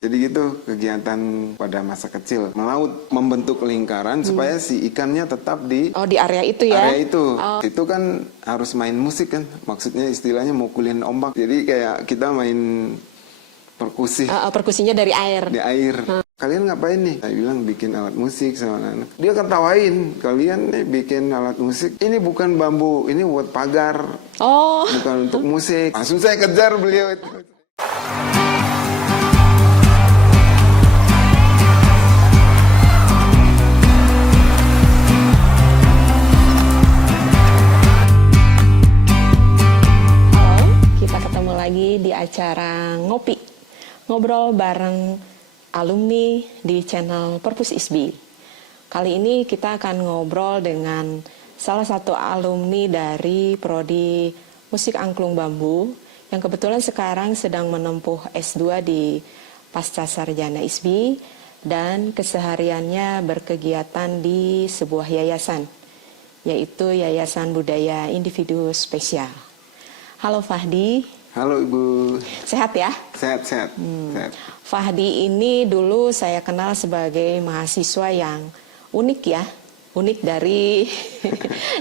Jadi gitu kegiatan pada masa kecil, melaut membentuk lingkaran supaya si ikannya tetap di di area itu ya. area itu. Itu kan harus main musik kan, maksudnya istilahnya mukulin ombak. Jadi kayak kita main perkusi. Perkusinya dari air. Di air. Kalian ngapain nih? Saya bilang bikin alat musik sama anak-anak. Dia ketawain, kalian nih bikin alat musik. Ini bukan bambu, ini buat pagar. Oh. Bukan untuk musik. Langsung saya kejar beliau itu. Lagi di acara ngobrol bareng alumni di channel Perpus ISBI. Kali ini kita akan ngobrol dengan salah satu alumni dari Prodi Musik Angklung Bambu yang kebetulan sekarang sedang menempuh S2 di Pascasarjana ISBI dan kesehariannya berkegiatan di sebuah yayasan, yaitu Yayasan Budaya Individu Spesial. Halo Fahdi. Halo Ibu. Sehat ya? Sehat. Sehat. Fahdi ini dulu saya kenal sebagai mahasiswa yang unik ya. Unik dari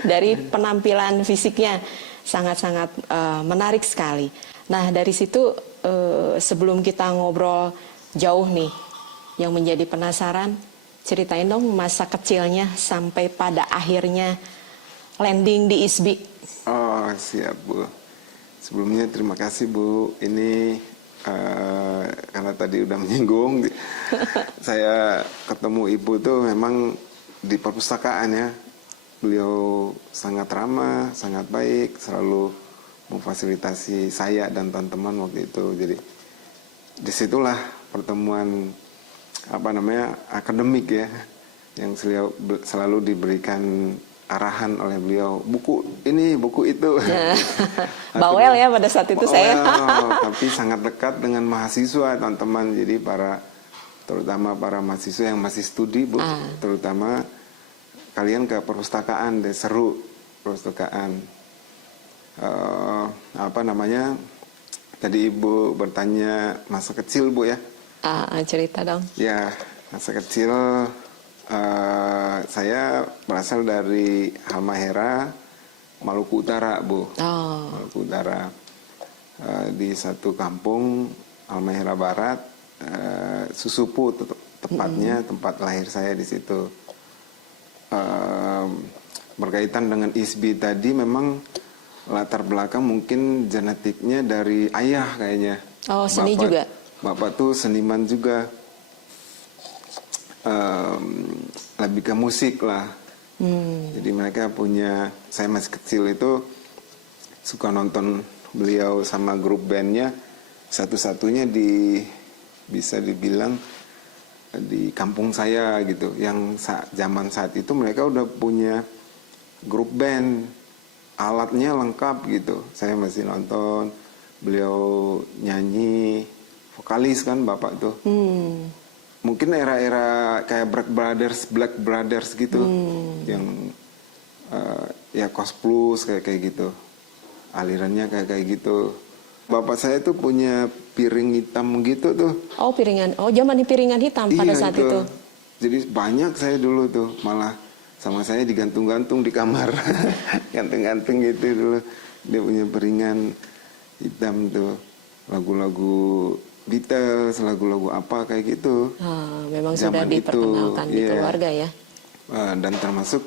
dari penampilan fisiknya. Sangat-sangat menarik sekali. Nah dari situ sebelum kita ngobrol jauh nih, yang menjadi penasaran, ceritain dong masa kecilnya sampai pada akhirnya landing di ISBI. Oh siap Bu. Sebelumnya terima kasih Bu, ini karena tadi udah menyinggung, saya ketemu Ibu tuh memang di perpustakaan ya. Beliau sangat ramah, sangat baik, selalu memfasilitasi saya dan teman-teman waktu itu. Jadi disitulah pertemuan akademik ya, yang selalu diberikan arahan oleh beliau, buku ini, buku itu. Bawel ya pada saat itu saya. Tapi sangat dekat dengan mahasiswa, teman-teman. Jadi terutama para mahasiswa yang masih studi, Bu, terutama kalian ke perpustakaan deh, seru perpustakaan. Tadi Ibu bertanya masa kecil, Bu ya. Cerita dong. Ya, masa kecil. Saya berasal dari Halmahera, Maluku Utara, Bu. Maluku Utara. Di satu kampung Halmahera Barat, Susupu tepatnya, tempat lahir saya di situ. Berkaitan dengan ISBI tadi, memang latar belakang mungkin genetiknya dari ayah kayaknya. Seni juga. Bapak tuh seniman juga. Lebih ke musik lah. Jadi mereka punya, saya masih kecil itu suka nonton beliau sama grup bandnya, satu-satunya bisa dibilang di kampung saya gitu, yang zaman saat itu mereka udah punya grup band, alatnya lengkap gitu. Saya masih nonton beliau nyanyi, vokalis kan bapak tuh. Mungkin era-era kayak Black Brothers gitu, yang ya Kos Plus kayak gitu, alirannya kayak gitu. Bapak saya tuh punya piring hitam gitu tuh. Piringan, zaman piringan hitam pada saat itu. Jadi banyak saya dulu tuh, malah sama saya digantung-gantung di kamar, gantung-gantung gitu dulu. Dia punya piringan hitam tuh, lagu-lagu Beatles, lagu-lagu apa kayak gitu. Memang zaman sudah diperkenalkan di keluarga ya. Dan termasuk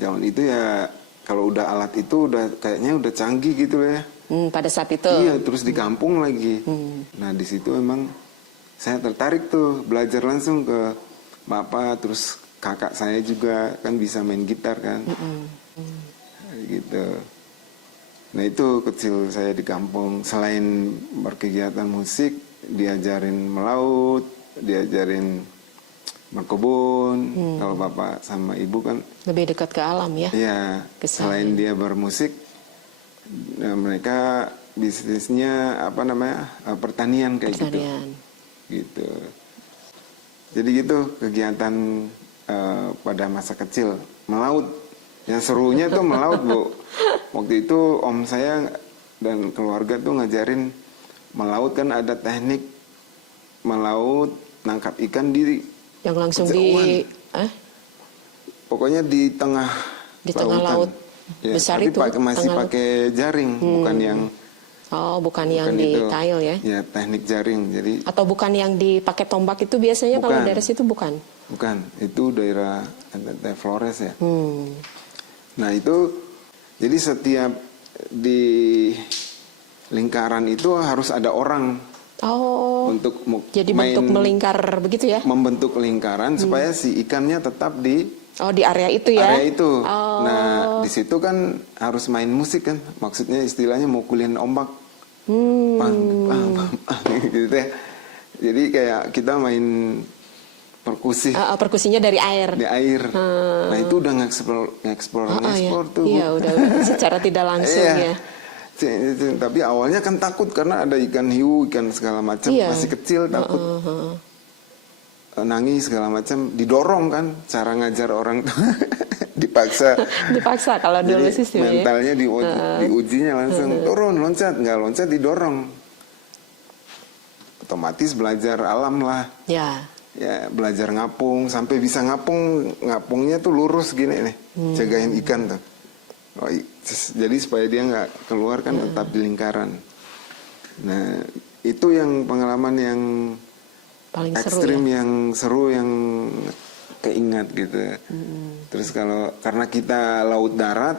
zaman itu ya, kalau udah alat itu kayaknya udah canggih gitu ya. Pada saat itu. Iya, terus di kampung lagi. Nah di situ emang saya tertarik tuh, belajar langsung ke bapak, terus kakak saya juga kan bisa main gitar kan. Gitu. Nah itu kecil saya di kampung, selain berkegiatan musik, diajarin melaut, diajarin berkebun. Kalau bapak sama ibu kan lebih dekat ke alam ya. Iya. Selain dia bermusik, mereka bisnisnya pertanian kayak gitu. Jadi gitu kegiatan pada masa kecil, melaut. Yang serunya tuh melaut, Bu. Waktu itu om saya dan keluarga tuh ngajarin melaut, kan ada teknik melaut, nangkap ikan di Yang langsung kejauhan. Pokoknya di tengah laut ya, besar tapi itu. masih pakai jaring, bukan yang bukan yang di itu. tile ya. Ya, teknik jaring. Jadi Atau bukan yang dipakai tombak itu biasanya kalau Bukan. daerah situ bukan. bukan, itu daerah Flores ya. Hmm. Nah, itu jadi setiap di lingkaran itu harus ada orang Oh. untuk Jadi bentuk melingkar begitu ya? membentuk lingkaran supaya si ikannya tetap di Di area itu ya? area itu. Oh. Nah, di situ kan harus main musik kan, maksudnya istilahnya mukulin ombak, pang, pang, pang, pang, gitu ya. Jadi kayak kita main perkusi Perkusinya dari air. di air. Nah, itu udah nge-explore tuh. Iya, udah secara tidak langsung Iya. ya. Tapi awalnya kan takut karena ada ikan hiu, ikan segala macam, Iya. masih kecil takut. Nangis segala macam, didorong kan, cara ngajar orang tuh dipaksa. Dipaksa kalau dulu Jadi sistemnya. mentalnya diujinya langsung turun, loncat, nggak loncat didorong. Otomatis belajar alam lah. Ya, belajar ngapung sampai bisa ngapungnya tuh lurus gini nih, jagain ikan tuh. Jadi supaya dia nggak keluar kan, tetap di lingkaran. Nah, itu yang pengalaman yang Paling seru ekstrim, ya? yang seru, yang keingat gitu. Terus karena kita laut darat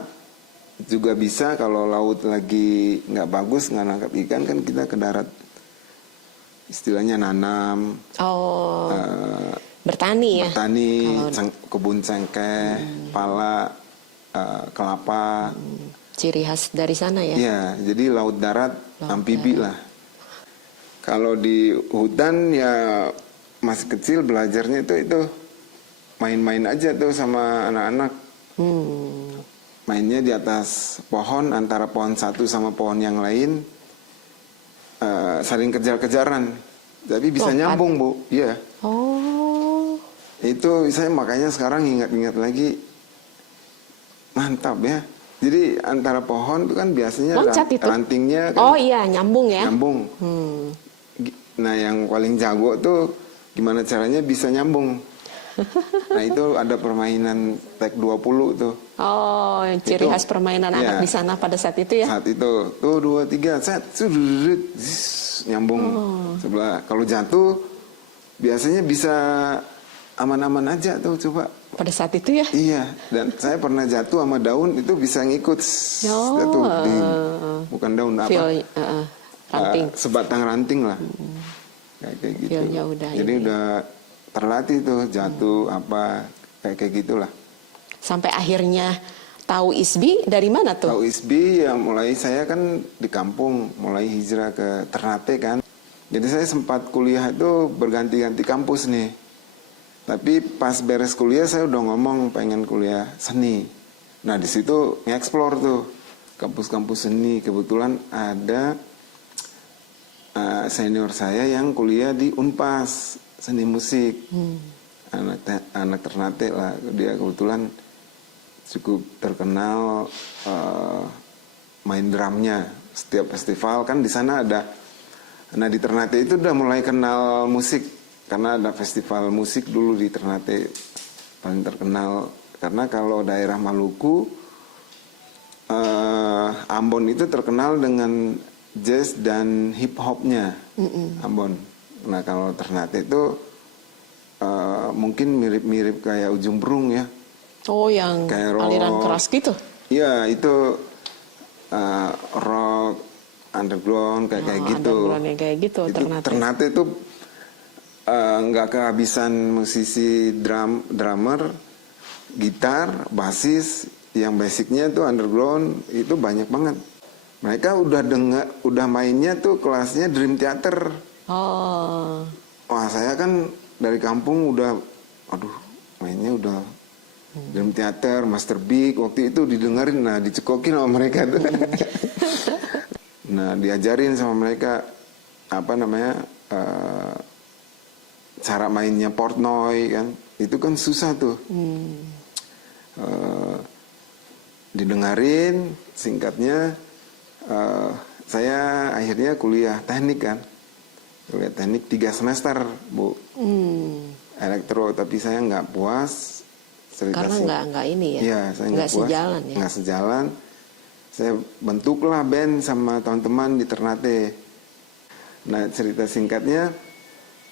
juga bisa, kalau laut lagi nggak bagus, nggak nangkap ikan kan kita ke darat, istilahnya nanam, bertani ya? bertani, kebun cengkeh, pala, kelapa. Ciri khas dari sana ya? Iya, jadi laut darat amfibi lah. Kalau di hutan ya masih kecil, belajarnya itu main-main aja tuh sama anak-anak. Mainnya di atas pohon, antara pohon satu sama pohon yang lain, saling kejar-kejaran. Tapi bisa nyambung, Bu. Iya. Oh. Itu saya makanya sekarang ingat-ingat lagi, mantap ya. Jadi antara pohon itu kan biasanya rantingnya kan nyambung ya. Nyambung. Nah, yang paling jago tuh gimana caranya bisa nyambung. Nah, itu ada permainan tek 20 tuh. Oh, yang ciri khas permainan anak di sana pada saat itu ya. Saat itu. Tuh 2 3 set nyambung. Sebelah. Kalau jatuh biasanya bisa aman-aman aja tuh, coba. Pada saat itu ya? Iya, dan saya pernah jatuh sama daun itu bisa ngikut. Jatuh di bukan daun ranting. Sebatang ranting lah. Kayak gitu. Jadi udah terlatih tuh jatuh kayak gitulah. Sampai akhirnya tahu ISBI dari mana tuh? Tahu ISBI ya mulai saya kan di kampung, mulai hijrah ke Ternate kan. Jadi saya sempat kuliah itu berganti-ganti kampus nih. Tapi pas beres kuliah saya udah ngomong pengen kuliah seni. Nah, di situ nge-explore tuh kampus-kampus seni. Kebetulan ada senior saya yang kuliah di Unpas seni musik, anak Ternate lah. Dia kebetulan cukup terkenal main drumnya. Setiap festival kan di sana ada. Nah, di Ternate itu udah mulai kenal musik karena ada festival musik dulu di Ternate paling terkenal. Karena kalau daerah Maluku, Ambon itu terkenal dengan jazz dan hip hopnya, Ambon. Nah, kalau Ternate itu mungkin mirip-mirip kayak Ujung Berung ya. Oh, yang kayak aliran keras gitu? Iya, itu rock underground kayak gitu. Underground yang kayak gitu, Ternate. Ternate itu nggak kehabisan musisi drummer, gitar, basis, yang basicnya tuh underground itu banyak banget. Mereka udah mainnya tuh kelasnya Dream Theater. Oh. Wah, saya kan dari kampung mainnya udah Dream Theater, Master Big, waktu itu didengerin, dicekokin sama mereka tuh. Nah, diajarin sama mereka cara mainnya Portnoy kan, itu kan susah tuh. Didengarin, singkatnya saya akhirnya kuliah teknik kan. kuliah teknik 3 semester, Bu. Elektro, tapi saya nggak puas. Karena nggak ini ya? Iya, saya nggak puas. Sejalan ya? Nggak sejalan. Saya bentuklah band sama teman-teman di Ternate. Nah, cerita singkatnya,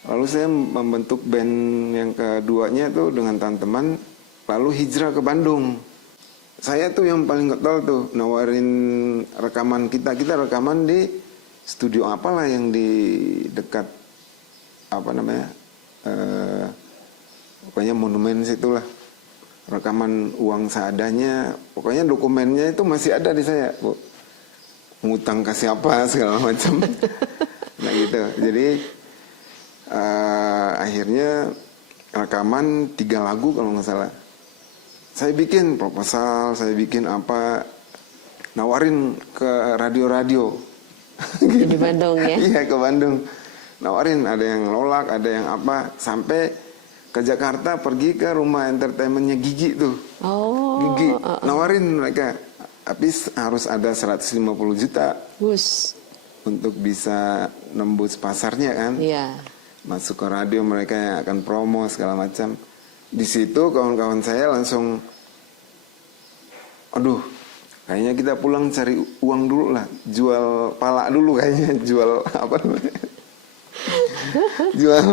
lalu saya membentuk band yang keduanya tuh dengan teman-teman, lalu hijrah ke Bandung. Saya tuh yang paling getol tuh, nawarin rekaman kita rekaman di studio apalah yang di dekat apa namanya, pokoknya monumen situlah, rekaman uang seadanya, pokoknya dokumennya itu masih ada di saya, Bu. Ngutang ke siapa segala macam. Nah gitu. Jadi akhirnya rekaman 3 lagu kalau nggak salah. Saya bikin proposal, saya bikin apa, nawarin ke radio-radio. Di Bandung ya? Iya, ke Bandung. Nawarin, ada yang nolak, ada yang apa, sampai ke Jakarta pergi ke rumah entertainmentnya Gigi tuh. Oh. Gigi nawarin mereka, tapi harus ada 150 juta Gus. untuk bisa nembus pasarnya kan. Iya. Masuk ke radio, mereka yang akan promo segala macam. Di situ kawan-kawan saya langsung, aduh, kayaknya kita pulang cari uang dulu lah, jual pala dulu kayaknya, jual apa namanya, jual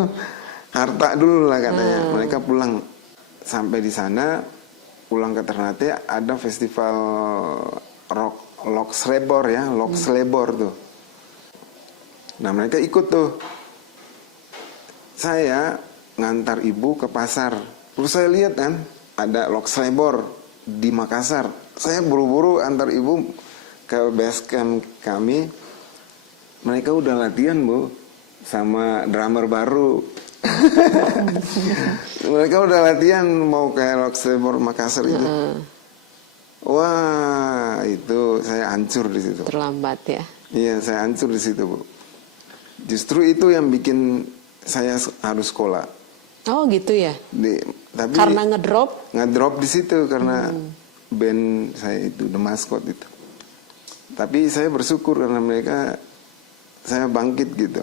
harta dulu lah katanya. Mereka pulang, sampai di sana, pulang ke Ternate, ada festival rock Lokslebor ya, Lokslebor tuh. Nah mereka ikut tuh. Saya ngantar ibu ke pasar. Terus saya lihat kan ada Lokslebor di Makassar. Saya buru-buru antar ibu ke base camp kami. Mereka udah latihan, Bu, sama drummer baru. Mereka udah latihan mau kayak Lokslebor Makassar itu. Wah, itu saya hancur di situ. Terlambat ya? Iya, saya hancur di situ, Bu. Justru itu yang bikin saya harus sekolah. Oh gitu ya? Tapi karena ngedrop di situ karena band saya itu The Mascot itu. Tapi saya bersyukur karena mereka, saya bangkit gitu.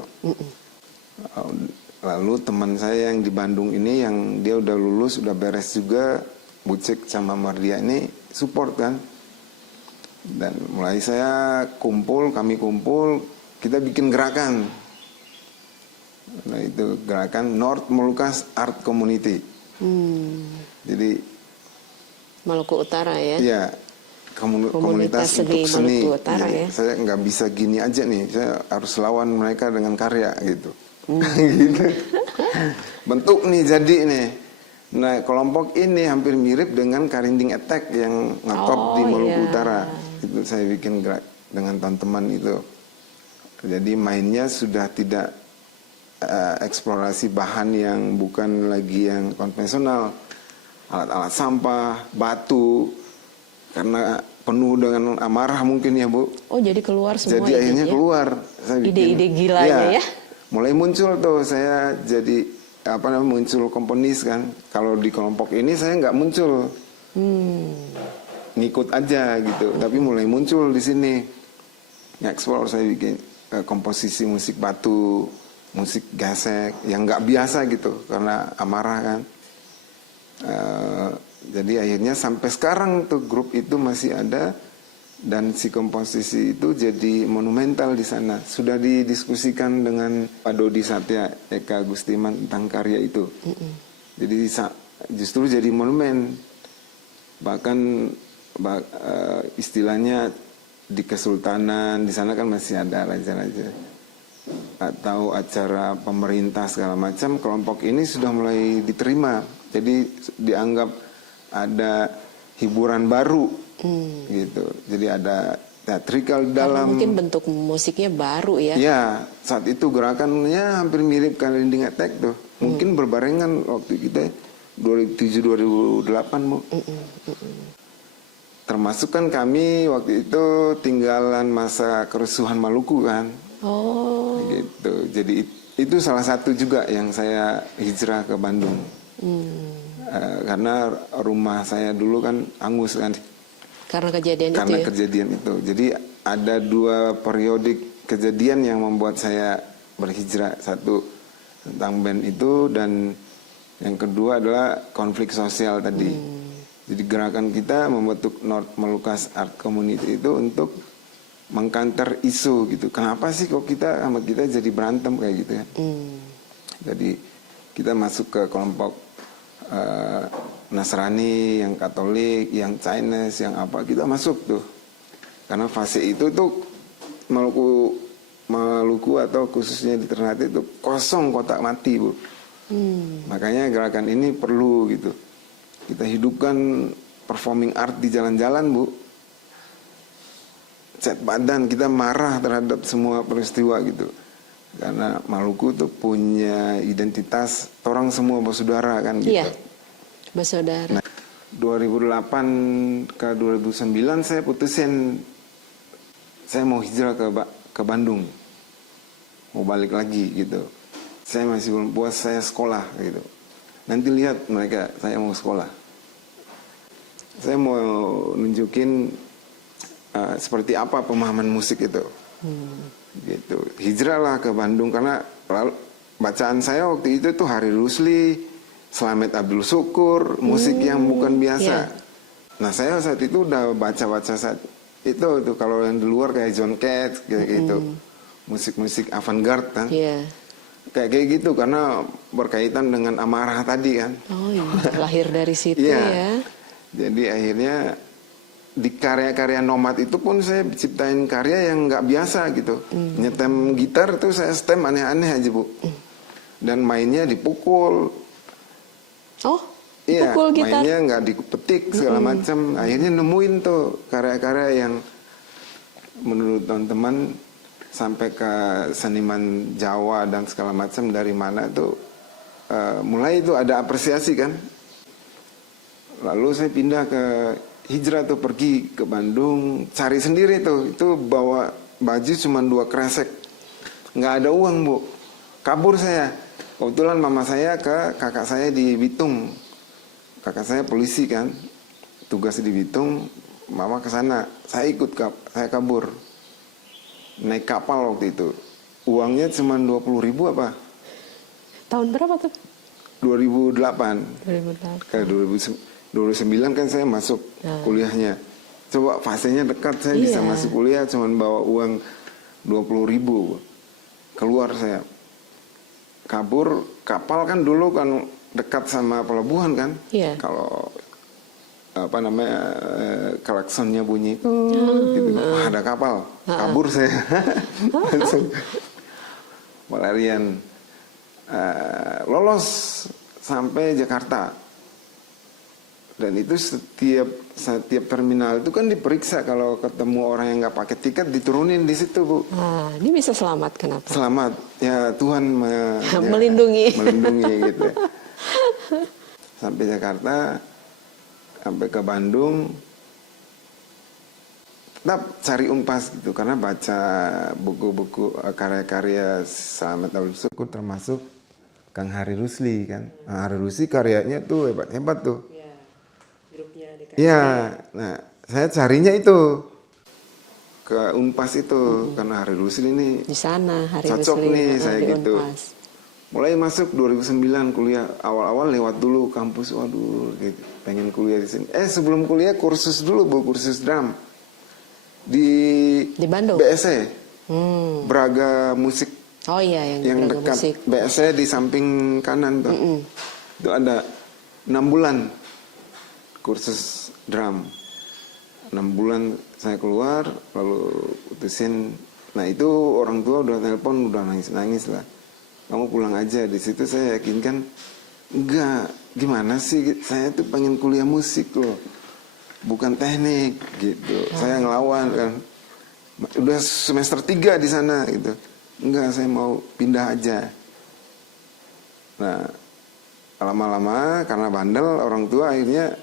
Lalu teman saya yang di Bandung ini, yang dia udah lulus, udah beres juga, Bucek sama Mardia ini support kan. Dan mulai kami kumpul, kita bikin gerakan. Nah itu gerakan North Molucas Art Community. Jadi Maluku Utara ya? Iya, komunitas untuk seni. Maluku Utara ya? Saya nggak bisa gini aja nih, saya harus lawan mereka dengan karya gitu. Gitu. Bentuk nih jadi nih. Nah kelompok ini hampir mirip dengan Karinding Attack yang ngetop di Maluku Utara. Itu saya bikin gerak dengan teman-teman itu. Jadi mainnya sudah tidak eksplorasi bahan yang bukan lagi yang konvensional, alat-alat sampah, batu, karena penuh dengan amarah mungkin ya, Bu. Oh jadi keluar semua. Jadi akhirnya keluar. Ide-ide gilanya ya. Mulai muncul tuh saya jadi muncul komponis kan. Kalau di kelompok ini saya nggak muncul, ngikut aja gitu. Tapi mulai muncul di sini, nge-explore, saya bikin komposisi musik batu, musik gesek yang nggak biasa gitu karena amarah kan. Jadi akhirnya sampai sekarang tuh grup itu masih ada dan si komposisi itu jadi monumental di sana. Sudah didiskusikan dengan Pak Dodi Satya Eka Gustiman tentang karya itu. Jadi justru jadi monumen. Bahkan istilahnya di Kesultanan di sana kan masih ada raja-raja atau acara pemerintah segala macam, kelompok ini sudah mulai diterima. Jadi dianggap ada hiburan baru gitu. Jadi ada teatrikal dalam. Mungkin bentuk musiknya baru ya. Ya, saat itu gerakannya hampir mirip Karinding Attack tuh. Mungkin berbarengan waktu kita 2007-2008, Bu. Termasuk kan kami waktu itu tinggalan masa kerusuhan Maluku kan. Oh. Gitu. Jadi itu salah satu juga yang saya hijrah ke Bandung. Karena rumah saya dulu kan hangus kan. Karena kejadian itu ya? Jadi ada 2 periodik kejadian yang membuat saya berhijrah. Satu tentang band itu, dan yang kedua adalah konflik sosial tadi. Jadi gerakan kita membentuk North Moluccas Art Community itu untuk mengcounter isu gitu. Kenapa sih kok kita sama kita jadi berantem kayak gitu ya? Jadi kita masuk ke kelompok Nasrani, yang Katolik, yang Chinese, yang apa, kita masuk tuh. Karena fase itu tuh Maluku atau khususnya di Ternate itu kosong, kotak mati, Bu. Makanya gerakan ini perlu gitu. Kita hidupkan performing art di jalan-jalan, Bu. Cat badan, kita marah terhadap semua peristiwa gitu. Karena Maluku tuh punya identitas, orang semua bersaudara kan gitu. Iya, bersaudara. Nah, 2008 ke 2009 saya putusin saya mau hijrah ke Bandung, mau balik lagi gitu. Saya masih belum puas, saya sekolah gitu. Nanti lihat mereka, saya mau sekolah. Saya mau nunjukin seperti apa pemahaman musik itu. Gitu. Hijrahlah ke Bandung karena bacaan saya waktu itu tuh Hari Rusli, Slamet Abdul Syukur, musik yang bukan biasa. Nah, saya saat itu udah baca-baca saat itu tuh, kalau yang di luar kayak John Cage kayak gitu. Musik-musik avant-garde kan. Kayak gitu karena berkaitan dengan amarah tadi kan. Oh iya, lahir dari situ ya. Jadi akhirnya di karya-karya Nomad itu pun saya ciptain karya yang nggak biasa gitu. Nyetem gitar tuh saya stem aneh-aneh aja, Bu. Dan mainnya dipukul. Oh, Iya, pukul gitar. mainnya nggak dipetik segala macam. Akhirnya nemuin tuh karya-karya yang menurut teman-teman sampai ke seniman Jawa dan segala macam dari mana tuh mulai itu ada apresiasi kan. Lalu saya pindah ke hijrah tuh, pergi ke Bandung, cari sendiri tuh. Itu bawa baju cuma 2 kresek, nggak ada uang, Bu. Kabur saya. Kebetulan mama saya ke kakak saya di Bitung. Kakak saya polisi kan, tugas di Bitung. Mama ke sana, saya ikut, saya kabur. Naik kapal waktu itu. Uangnya cuma 20.000 apa? Tahun berapa tuh? 2008. 2008. Ke 2009 kan saya masuk kuliahnya. Coba fasenya dekat, saya bisa masuk kuliah cuma bawa uang 20.000. Keluar saya. Kabur, kapal kan dulu kan dekat sama pelabuhan kan. Kalau apa namanya klaksonnya bunyi gitu. Wah, ada kapal. Kabur saya. Langsung pelarian. Lolos sampai Jakarta. Dan itu setiap terminal itu kan diperiksa, kalau ketemu orang yang nggak pakai tiket diturunin di situ, Bu. Ini bisa selamat, kenapa? Selamat, ya Tuhan melindungi. Melindungi gitu. Sampai Jakarta, sampai ke Bandung, tetap cari Unpas gitu, karena baca buku-buku karya-karya Slamet Abdul Syukur, termasuk Kang Hari Rusli kan. Nah, Hari Rusli karyanya tuh hebat-hebat tuh. Iya, nah saya carinya itu ke Unpas itu karena Hari Rusli ini di sana, Hari cocok Rusli, nih saya gitu. Unpas. Mulai masuk 2009 kuliah, awal-awal lewat dulu kampus, waduh gitu, pengen kuliah di sini. Sebelum kuliah kursus dulu, Bu, kursus drum di Bandung, BSE, Braga Musik. Oh iya, yang dekat musik. BSE di samping kanan tuh. Itu ada 6 bulan kursus drum. 6 bulan saya keluar, lalu putusin. Nah itu orang tua udah telepon, udah nangis-nangis lah. Kamu pulang aja. Di situ saya yakinkan, enggak, gimana sih, saya tuh pengen kuliah musik loh, bukan teknik gitu. Saya ngelawan kan. Udah semester 3 di sana gitu. Enggak, saya mau pindah aja. Nah, lama-lama karena bandel, orang tua akhirnya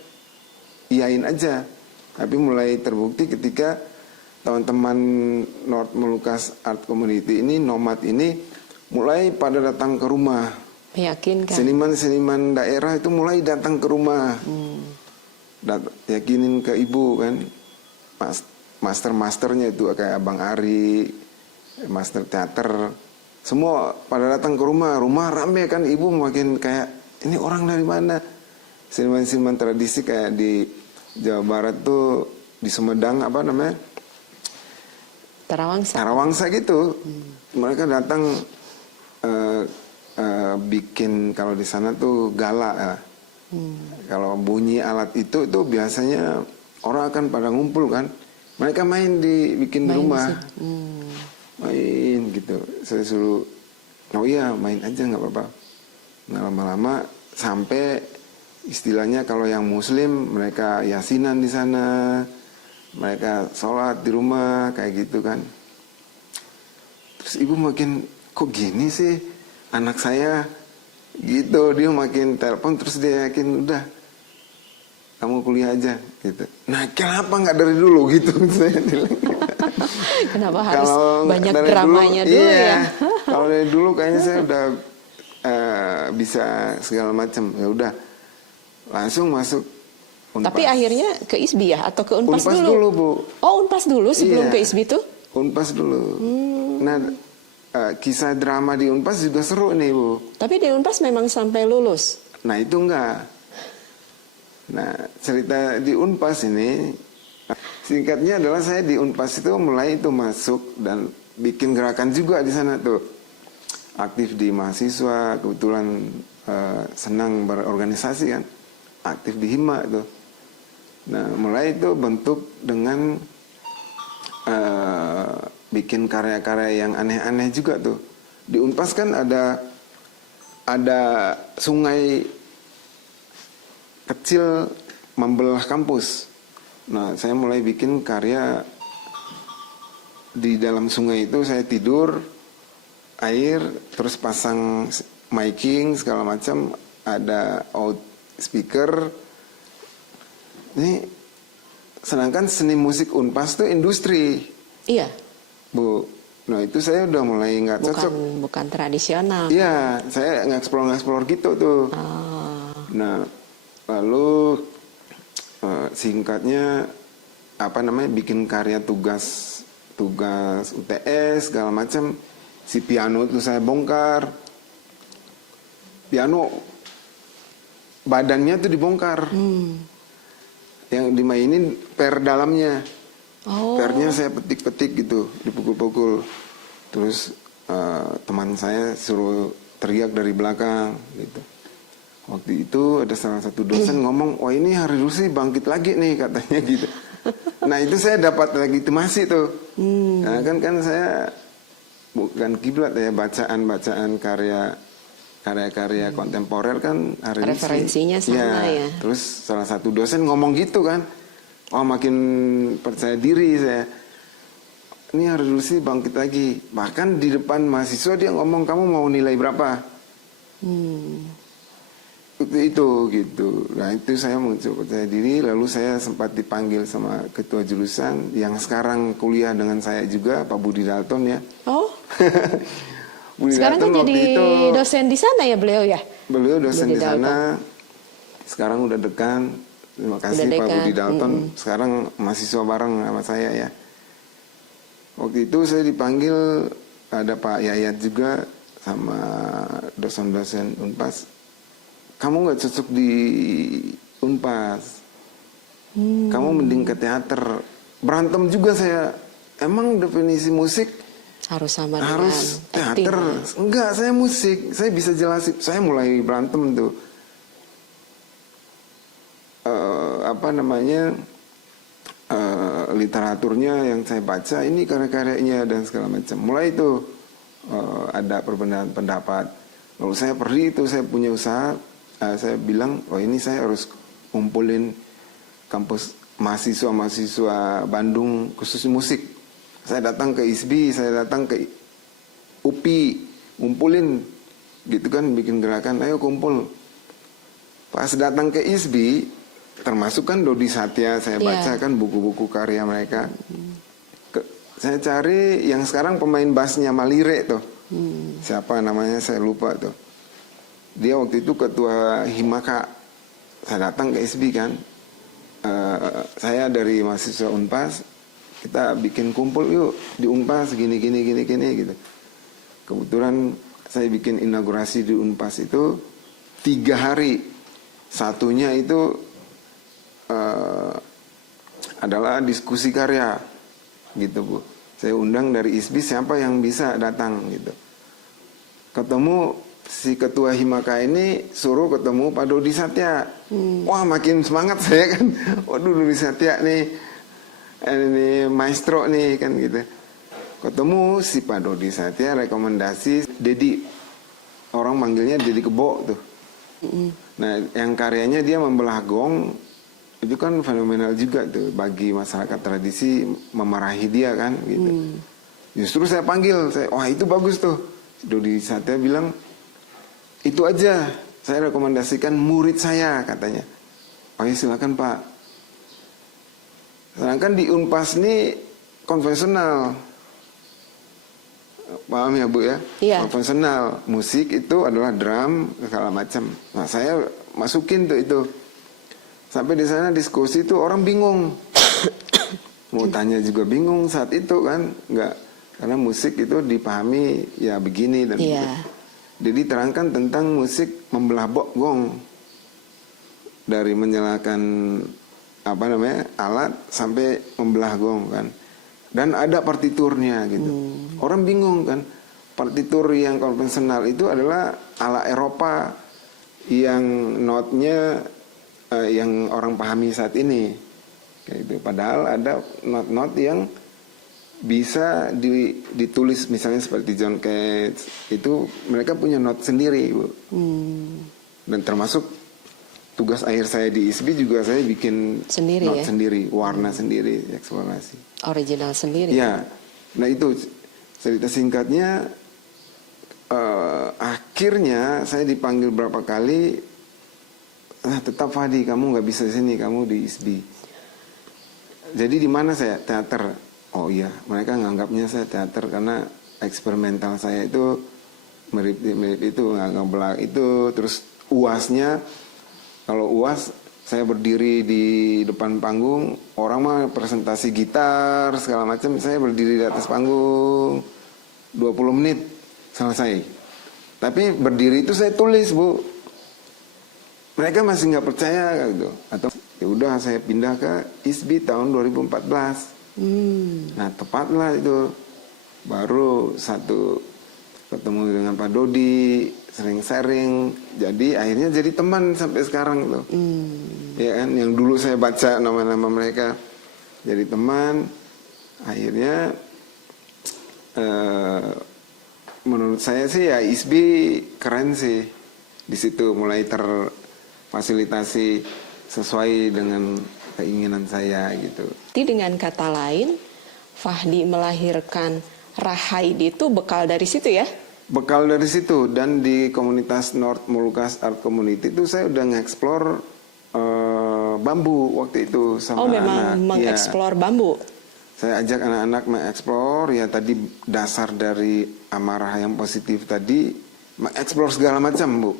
iyain aja. Tapi mulai terbukti ketika teman-teman North Moluccas Art Community ini, Nomad ini, mulai pada datang ke rumah. Meyakinkan. Seniman-seniman daerah itu mulai datang ke rumah. Yakinin ke ibu kan. Master-masternya itu kayak Abang Ari, master teater. semua pada datang ke rumah rame kan, ibu makin kayak ini orang dari mana. Seniman-seniman tradisi kayak di Jawa Barat tuh di Sumedang apa namanya? Tarawangsa gitu. Mereka datang bikin kalau di sana tuh gala ya. Kalau bunyi alat itu biasanya orang akan pada ngumpul kan. Mereka bikin di rumah. Main gitu. Saya suruh, oh iya main aja nggak apa-apa. Nah lama-lama sampai istilahnya kalau yang muslim mereka yasinan di sana. Mereka sholat di rumah kayak gitu kan. Terus ibu makin kok gini sih anak saya gitu, dia makin telepon terus dia yakin udah kamu kuliah aja gitu. Nah kenapa nggak dari dulu gitu saya bilang. Kenapa harus Kalau banyak dari dramanya dulu iya, ya? Kalau dari dulu kayaknya saya udah bisa segala macam, ya udah langsung masuk Unpas. Tapi akhirnya ke ISBI ya atau ke Unpas dulu? Unpas dulu Bu. Oh Unpas dulu sebelum Iya. ke ISBI tuh? Unpas dulu. Nah kisah drama di Unpas juga seru nih Bu. Tapi di Unpas memang sampai lulus? Nah itu enggak. Nah cerita di Unpas ini singkatnya adalah saya di Unpas itu mulai itu masuk dan bikin gerakan juga di sana tuh. Aktif di mahasiswa, kebetulan senang berorganisasi kan. Aktif di Hima tuh. Nah mulai itu bentuk dengan bikin karya-karya yang aneh-aneh juga tuh. Di Unpas kan ada sungai kecil membelah kampus. Nah saya mulai bikin karya di dalam sungai itu, saya tidur air terus pasang miking segala macam, ada out speaker. Ini sedangkan seni musik Unpas tuh industri. Iya. Bu. Nah itu saya udah mulai nggak cocok. Bukan tradisional. Iya, saya nge-explore gitu tuh. Oh. Nah lalu singkatnya apa namanya bikin karya tugas UTS segala macam. Si piano itu saya bongkar. Piano badannya tuh dibongkar. Yang dimainin per dalamnya. Oh. Pernya saya petik-petik gitu, dipukul-pukul. Terus teman saya suruh teriak dari belakang gitu. Waktu itu ada salah satu dosen ngomong, wah ini Hari Rusi bangkit lagi nih katanya gitu. Nah itu saya dapat legitimasi tuh. Nah kan saya bukan kiblat ya, bacaan karya-karya kontemporer kan Hari Rusi. Referensinya sama ya. Terus salah satu dosen ngomong gitu kan. Oh makin percaya diri saya. Ini Hari Rusi bangkit lagi. Bahkan di depan mahasiswa dia ngomong, kamu mau nilai berapa? Itu gitu. Nah itu saya muncul percaya diri. Lalu saya sempat dipanggil sama ketua jurusan yang sekarang kuliah dengan saya juga, Pak Budi Dalton ya. Oh. Budi Sekarang kan Dalton jadi waktu itu, dosen di sana ya beliau ya? beliau dosen Budi di sana. Sekarang udah dekan. Terima kasih Pak Budi Dalton. Sekarang mahasiswa bareng sama saya ya. Waktu itu saya dipanggil, ada Pak Yayat juga sama dosen-dosen Unpas. Kamu nggak cocok di Unpas. Kamu mending ke teater. Berantem juga saya. Emang definisi musik Harus sama harus dengan teater? acting. Enggak, saya musik. Saya bisa jelasin. Saya mulai berantem tuh. Literaturnya yang saya baca ini karya-karyanya dan segala macam. Mulai itu ada perbedaan pendapat. Lalu saya pergi itu, saya punya usaha. Saya bilang, oh ini saya harus kumpulin kampus mahasiswa Bandung khusus musik. Saya datang ke ISBI, saya datang ke UPI, ngumpulin gitu kan, bikin gerakan, ayo kumpul. Pas datang ke ISBI, termasuk kan Dodi Satya, saya baca kan buku-buku karya mereka. Saya cari yang sekarang pemain bassnya Malire tuh. Siapa namanya saya lupa tuh. Dia waktu itu ketua Himaka. Saya datang ke ISBI kan. Saya dari mahasiswa Unpas, kita bikin kumpul yuk di Unpas gini gitu. Kebetulan saya bikin inaugurasi di Unpas itu 3 hari. Satunya itu adalah diskusi karya, gitu Bu. Saya undang dari ISBI siapa yang bisa datang gitu. Ketemu si ketua Himaka ini, suruh ketemu Pak Dodi Satya. Wah makin semangat saya kan. Waduh Dodi Satya nih, ini maestro nih kan gitu. Ketemu si Pak Dodi Satya, rekomendasi Dedi. Orang manggilnya Dedi Kebo tuh. Nah yang karyanya dia membelah gong, itu kan fenomenal juga tuh bagi masyarakat tradisi, memarahi dia kan gitu. Justru saya panggil, wah itu bagus tuh. Dodi Satya bilang, itu aja saya rekomendasikan murid saya katanya. Oh ya silakan Pak. Sedangkan di Unpas ini konvensional, paham ya Bu ya? Iya. Konvensional, musik itu adalah drum segala macam. Nah saya masukin tuh itu. Sampai di sana diskusi tuh orang bingung. Mau tanya juga bingung saat itu kan, nggak, karena musik itu dipahami ya begini dan Iya. begitu. Jadi terangkan tentang musik membelah gong, dari menyalakan apa namanya alat sampai membelah gong kan. Dan ada partiturnya gitu. Orang bingung kan, partitur yang konvensional itu adalah ala Eropa yang notnya yang orang pahami saat ini, kayak gitu. Padahal ada not-not yang bisa ditulis, misalnya seperti John Cage itu mereka punya not sendiri Bu. Dan termasuk tugas akhir saya di ISBI juga saya bikin Sendiri not ya? sendiri, warna sendiri, eksplorasi. Original sendiri. Ya, nah itu cerita singkatnya. Akhirnya saya dipanggil berapa kali. Tetap Fadi, kamu nggak bisa di sini, kamu di ISBI. Jadi di mana saya? Teater. Oh iya, mereka nganggapnya saya teater karena eksperimental saya itu mirip itu, nggak belak itu. Terus UASnya, kalau UAS saya berdiri di depan panggung, orang mah presentasi gitar segala macam, saya berdiri di atas panggung 20 menit selesai. Tapi berdiri itu saya tulis Bu. Mereka masih nggak percaya gitu. Atau ya udah saya pindah ke ISBI tahun 2014. Nah tepatlah itu baru satu ketemu dengan Pak Dodi, sering-sering. Jadi akhirnya jadi teman sampai sekarang tuh. Ya kan, yang dulu saya baca nama-nama mereka jadi teman. Akhirnya menurut saya sih ya ISBI keren sih. Di situ mulai terfasilitasi sesuai dengan keinginan saya gitu. Jadi dengan kata lain, Fahdi melahirkan Rahaidi itu bekal dari situ ya? Bekal dari situ, dan di komunitas North Molucas Art Community itu saya udah nge-explore bambu waktu itu sama Oh memang anak. mengeksplor bambu? Saya ajak anak-anak mengeksplor, ya tadi dasar dari amarah yang positif tadi, mengeksplor segala macam Bu.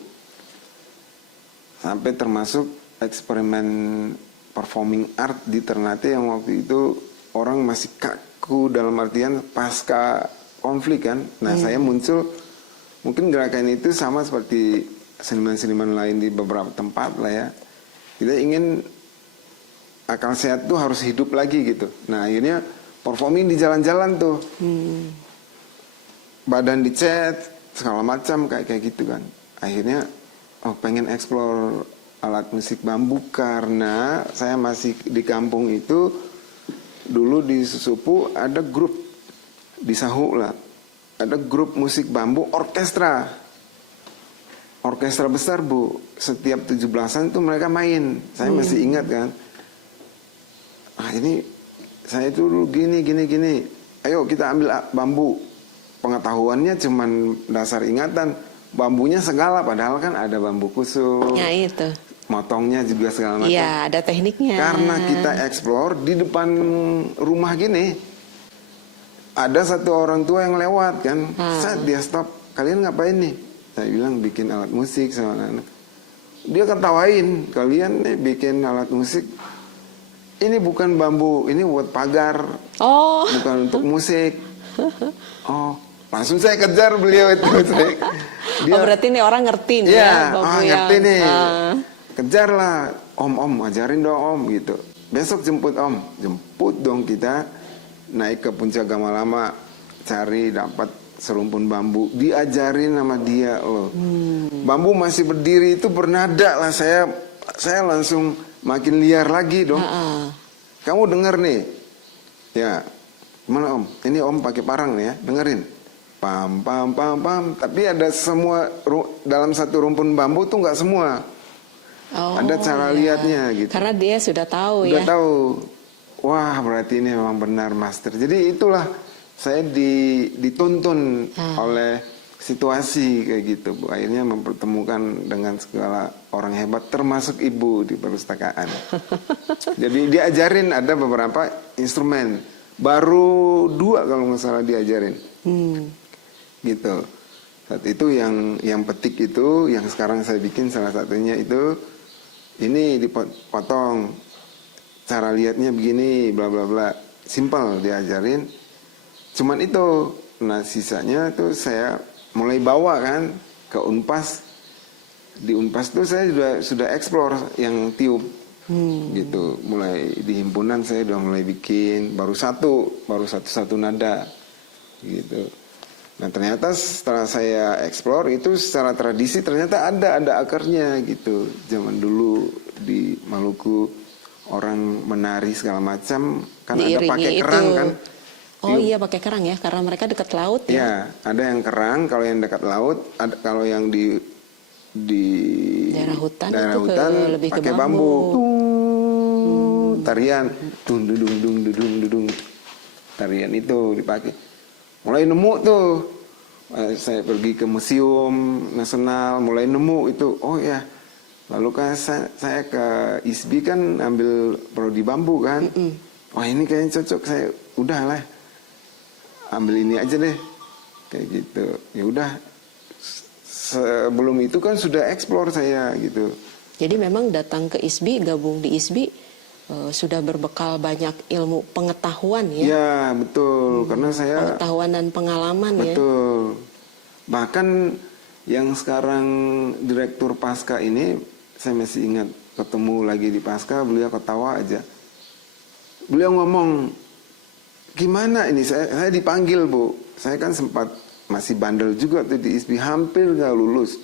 Sampai termasuk eksperimen performing art di Ternate yang waktu itu orang masih kaku dalam artian pasca konflik kan. Nah saya muncul, mungkin gerakan itu sama seperti seniman-seniman lain di beberapa tempat lah ya. Kita ingin akal sehat tuh harus hidup lagi gitu. Nah akhirnya performing di jalan-jalan tuh, badan dicat segala macam kayak gitu kan. Akhirnya pengen explore alat musik bambu karena saya masih di kampung itu. Dulu di Susupu ada grup di Sahu lah, ada grup musik bambu orkestra besar Bu. Setiap 17-an tuh mereka main. Saya masih ingat kan. Ini saya itu dulu gini. Ayo kita ambil bambu. Pengetahuannya cuman dasar ingatan. Bambunya segala, padahal kan ada bambu kusut. Ya itu. Motongnya juga segala macam. Iya, ada tekniknya. Karena kita explore di depan rumah gini, ada satu orang tua yang lewat kan. Saat dia stop, kalian ngapain nih? Saya bilang bikin alat musik sama anak. Dia ketawain, kalian nih bikin alat musik. Ini bukan bambu, ini buat pagar. Oh. Bukan untuk musik. Oh, Langsung saya kejar beliau itu. Oh, berarti nih orang ngerti nih Iya, ya, bambu ngerti yang, nih. Kejar lah, om, ajarin dong om gitu. Besok jemput om, jemput dong kita naik ke puncak Gamalama, cari dapat serumpun bambu, diajarin sama dia loh. Bambu masih berdiri itu bernada lah, saya langsung makin liar lagi dong. Kamu denger nih, ya mana om? Ini om pakai parang nih ya, dengerin. Pam pam pam pam. Tapi ada semua dalam satu rumpun bambu tuh nggak semua. Oh, ada cara lihatnya gitu. Karena dia sudah tahu Udah ya. tahu. Wah berarti ini memang benar master. Jadi itulah saya dituntun oleh situasi kayak gitu Bu. Akhirnya mempertemukan dengan segala orang hebat termasuk ibu di perpustakaan. Jadi diajarin ada beberapa instrumen. Baru 2 kalau nggak salah diajarin. Gitu. Saat itu yang petik itu, yang sekarang saya bikin salah satunya itu, ini dipotong, cara lihatnya begini, bla bla bla, simple diajarin. Cuman itu, nah sisanya tuh saya mulai bawa kan ke Unpas. Di Unpas tuh saya sudah explore yang tiup, gitu. Mulai di himpunan saya udah mulai bikin, baru satu nada, gitu. Nah ternyata setelah saya explore itu secara tradisi ternyata ada akarnya gitu. Zaman dulu di Maluku orang menari segala macam kan ada pakai kerang kan. Oh iya pakai kerang ya, karena mereka dekat laut ya. Iya, ada yang kerang kalau yang dekat laut, kalau yang di daerah hutan lebih pakai ke bambu. Tarian dung dung dung dung dung. Tarian itu dipakai. Mulai nemu tuh, saya pergi ke museum nasional, mulai nemu itu, oh ya, lalu kan saya ke ISBI kan ambil prodi bambu kan, wah ini kayaknya cocok, saya udahlah, ambil ini aja deh, kayak gitu, ya udah, sebelum itu kan sudah explore saya gitu. Jadi memang datang ke ISBI, gabung di ISBI, sudah berbekal banyak ilmu pengetahuan ya. Ya betul, karena saya pengetahuan dan pengalaman ya. Betul. Bahkan yang sekarang direktur Pasca ini, saya masih ingat ketemu lagi di Pasca, beliau ketawa aja. Beliau ngomong, gimana ini? Saya dipanggil Bu. Saya kan sempat masih bandel juga tuh di ISBI, hampir gak lulus.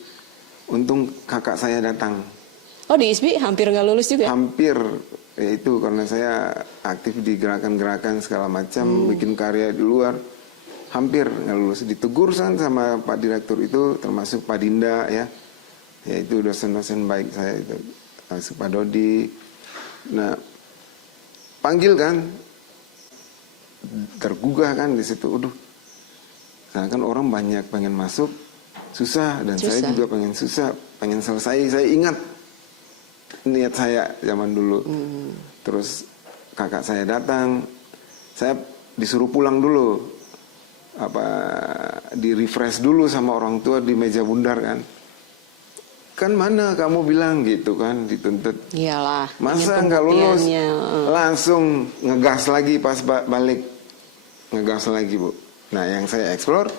Untung kakak saya datang. Oh di ISBI hampir gak lulus juga? Hampir. Ya itu karena saya aktif di gerakan-gerakan segala macam, bikin karya di luar, hampir nggak lulus. Ditegur sama Pak Direktur itu, termasuk Pak Dinda ya itu dosen-dosen baik saya itu, termasuk Pak Dodi. Nah, panggil kan, tergugah kan di situ. Karena kan orang banyak pengen masuk, susah dan saya juga pengen pengen selesai. Saya ingat niat saya zaman dulu. Terus kakak saya datang, saya disuruh pulang dulu, di refresh dulu sama orang tua di meja bundar kan mana kamu bilang gitu kan, dituntut. Iyalah, masa nggak lulus, langsung ngegas lagi pas balik, ngegas lagi Bu. Nah yang saya explore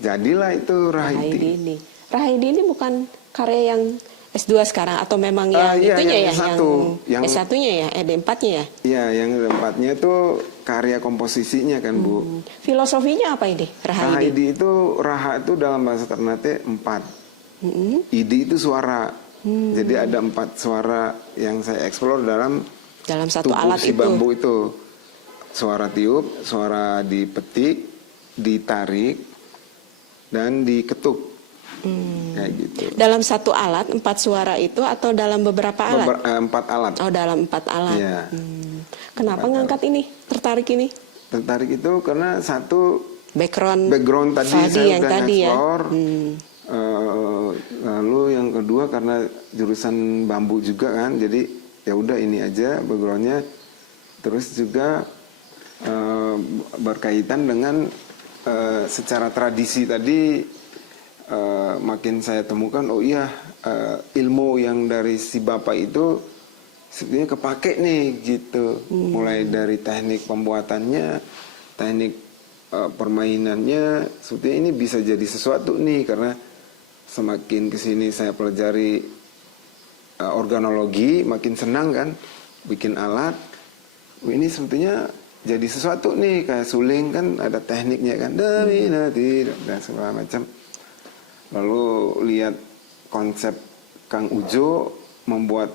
jadilah itu Rahidi. Rahidi ini bukan karya yang S2 sekarang atau memang yang itunya yang yang S1-nya ya, D4-nya ya? Iya, yang D4-nya itu karya komposisinya kan Bu. Filosofinya apa ini Rahidi? Rahidi itu, Raha itu dalam bahasa Ternate 4. Idi itu suara. Jadi ada 4 suara yang saya eksplor dalam satu alat si bambu itu. Suara tiup, suara dipetik, ditarik, dan diketuk. Kayak gitu. Dalam satu alat 4 suara itu atau dalam beberapa alat? 4 alat. Oh dalam 4 alat. Ya. Kenapa ngangkat ini? Tertarik ini? Tertarik itu karena satu background tadi saya yang udah tadi explore. Lalu yang kedua karena jurusan bambu juga kan, jadi ya udah ini aja backgroundnya. Terus juga berkaitan dengan secara tradisi tadi. Makin saya temukan, oh iya ilmu yang dari si bapak itu sebenarnya kepake nih gitu. Mulai dari teknik pembuatannya, teknik permainannya sebetulnya ini bisa jadi sesuatu nih, karena semakin kesini saya pelajari organologi, makin senang kan bikin alat. Ini sebetulnya jadi sesuatu nih, kayak suling kan ada tekniknya kan, dan segala macam. Lalu lihat konsep Kang Ujo membuat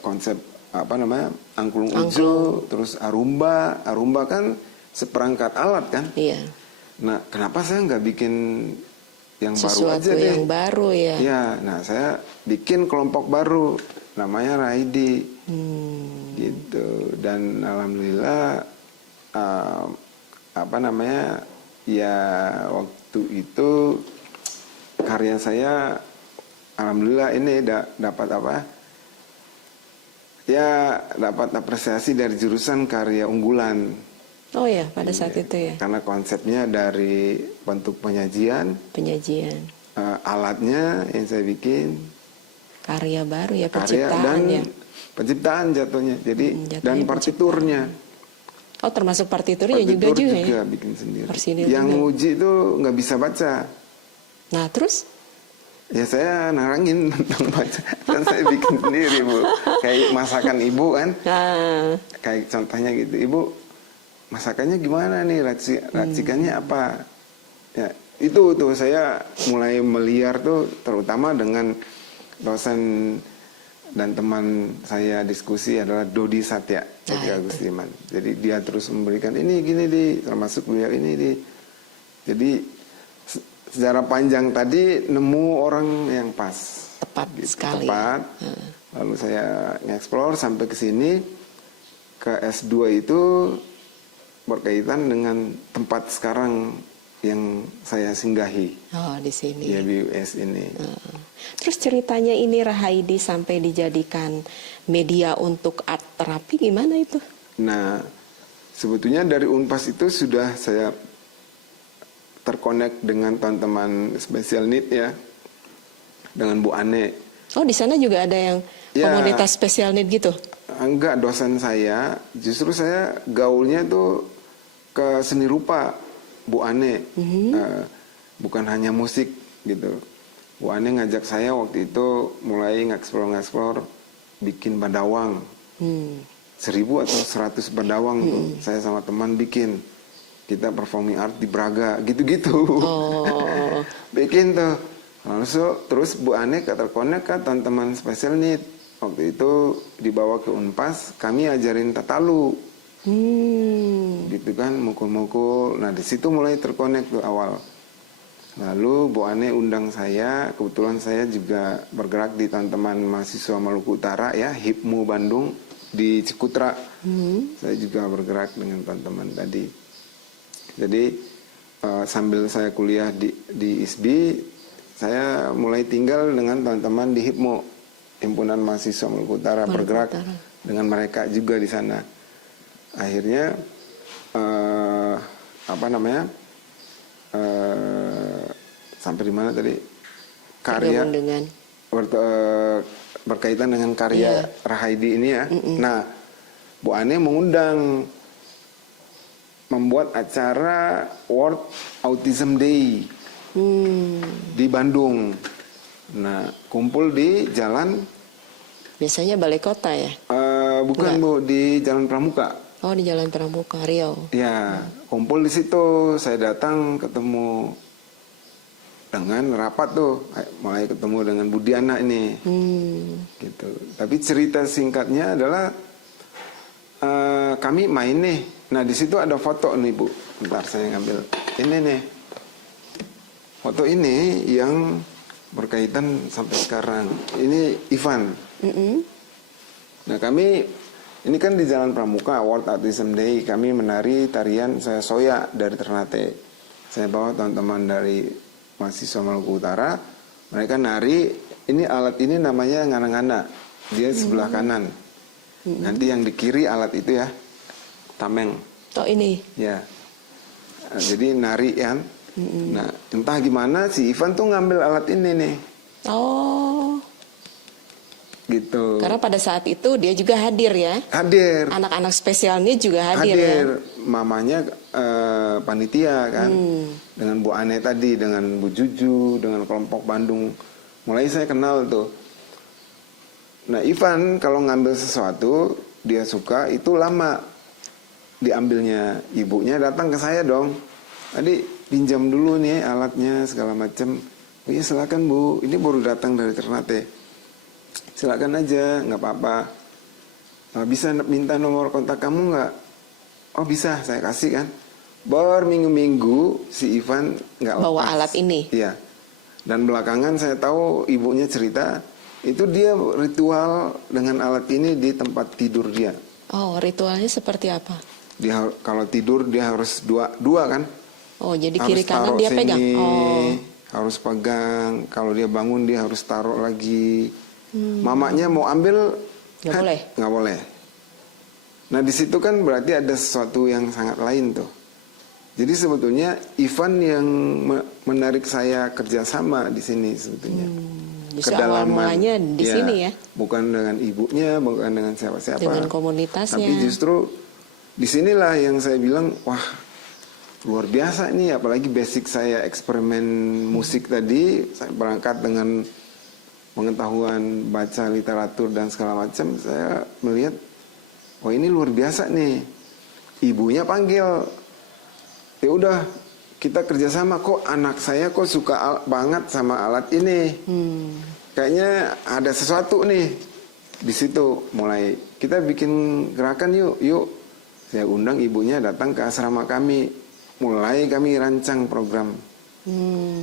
konsep apa namanya angklung ujo, terus arumba kan seperangkat alat kan. Iya. Nah, kenapa saya nggak bikin yang Sesuatu baru aja deh? yang baru ya. Ya, nah saya bikin kelompok baru, namanya Raidi, gitu. Dan alhamdulillah apa namanya ya waktu itu karya saya, alhamdulillah ini dapat apa? Ya dapat apresiasi dari jurusan karya unggulan. Oh ya, pada saat itu ya. Karena konsepnya dari bentuk penyajian, alatnya yang saya bikin, karya baru ya, karya penciptaan dan ya. penciptaan jatuhnya. Jadi jatuhnya dan partiturnya. Oh, termasuk partiturnya Partitur juga ya. ya. Bikin sendiri. Orsinil Yang juga. nguji itu nggak bisa baca. Nah, terus? Ya saya narangin tentang baca dan saya bikin sendiri, Bu. Kayak masakan Ibu kan. Nah, Kayak contohnya gitu, Ibu masakannya gimana nih, racikannya apa? Ya, itu tuh saya mulai meliar tuh terutama dengan dosen dan teman saya diskusi adalah Dodi Satya, Agustiman. Jadi dia terus memberikan ini gini termasuk beliau ini Jadi secara panjang tadi nemu orang yang pas, tepat gitu, sekali. tepat. Lalu saya nge-explore sampai ke sini, ke S2 itu berkaitan dengan tempat sekarang yang saya singgahi. Oh, di sini. Di BUS ini. Terus ceritanya ini Rahaidi sampai dijadikan media untuk art terapi gimana itu? Nah, sebetulnya dari Unpas itu sudah saya terkonek dengan teman-teman special need ya, dengan Bu Ane. Oh, di sana juga ada yang komunitas special need gitu? Enggak, dosen saya, justru saya gaulnya tuh ke seni rupa, Bu Ane. Bukan hanya musik gitu. Bu Ane ngajak saya waktu itu mulai nge-explore bikin badawang. 1000 atau 100 badawang tuh saya sama teman bikin. Kita performing art di Braga gitu-gitu. Oh. Bikin tuh. Lalu terus Bu Ane terkonek ke teman-teman special need. Waktu itu dibawa ke Unpas, kami ajarin tatalu. Gitu kan, mukul-mukul. Nah, di situ mulai terkonek tuh awal. Lalu Bu Ane undang saya, kebetulan saya juga bergerak di teman-teman mahasiswa Maluku Utara ya, HIPMU Bandung di Cikutra. Saya juga bergerak dengan teman-teman tadi. Jadi sambil saya kuliah di ISBI, saya mulai tinggal dengan teman-teman di HIPMU, Himpunan Mahasiswa Maluku Utara, bergerak dengan mereka juga di sana. Akhirnya sampai di mana tadi? Karya berkaitan dengan karya Rahaidi ini ya. Nah, Bu Ane mengundang membuat acara World Autism Day di Bandung. Nah, kumpul di jalan. Biasanya Balai Kota ya? Bukan. Enggak. Bu, di Jalan Pramuka. Oh, di Jalan Pramuka, Riau. Ya, kumpul di situ. Saya datang ketemu dengan rapat tuh, mulai ketemu dengan Budiana ini. Gitu. Tapi cerita singkatnya adalah kami main nih. Nah, di situ ada foto nih, Bu. Bentar saya ngambil. Ini nih. Foto ini yang berkaitan sampai sekarang. Ini Ivan. Nah, kami ini kan di Jalan Pramuka, World Autism Day, kami menari tarian Saya Soya dari Ternate. Saya bawa teman-teman dari mahasiswa Maluku Utara, mereka nari. Ini alat ini namanya ngana-ngana, dia sebelah kanan. Nanti yang di kiri alat itu ya, tameng. Oh, ini? Ya, nah, jadi nari kan. Nah, entah gimana si Ivan tuh ngambil alat ini nih. Oh. Gitu. Karena pada saat itu dia juga hadir ya. Hadir. Anak-anak spesial ini juga hadir ya. Mamanya panitia kan, dengan Bu Ane tadi, dengan Bu Juju, dengan kelompok Bandung, mulai saya kenal tuh. Nah Ivan kalau ngambil sesuatu dia suka itu lama diambilnya, ibunya datang ke saya dong, tadi pinjam dulu nih alatnya segala macam. Oh iya silakan Bu, ini baru datang dari Ternate, silakan aja nggak apa-apa. Bisa minta nomor kontak kamu nggak? Oh bisa, saya kasih kan. Berminggu-minggu si Ivan nggak lepas. Bawa alat ini. Iya. Dan belakangan saya tahu ibunya cerita itu dia ritual dengan alat ini di tempat tidur dia. Oh, ritualnya seperti apa? Dia kalau tidur dia harus dua kan. Oh, jadi Harus kiri kanan taruh dia pegang. sini, Oh, harus pegang. Kalau dia bangun dia harus taruh lagi. Mamanya mau ambil Nggak boleh? Nggak boleh. Nah di situ kan berarti ada sesuatu yang sangat lain tuh. Jadi sebetulnya Ivan yang menarik saya kerjasama di sini sebetulnya. justru awal mulanya di sini ya. Bukan dengan ibunya, bukan dengan siapa-siapa. Dengan komunitasnya. Tapi justru disinilah yang saya bilang, wah luar biasa ini. Apalagi basic saya eksperimen musik tadi, saya berangkat dengan pengetahuan baca literatur dan segala macam. Saya melihat, wah ini luar biasa nih. Ibunya panggil, ya udah kita kerjasama, kok anak saya kok suka banget sama alat ini. Kayaknya ada sesuatu nih. Di situ mulai kita bikin gerakan yuk. Saya undang ibunya datang ke asrama kami. Mulai kami rancang program.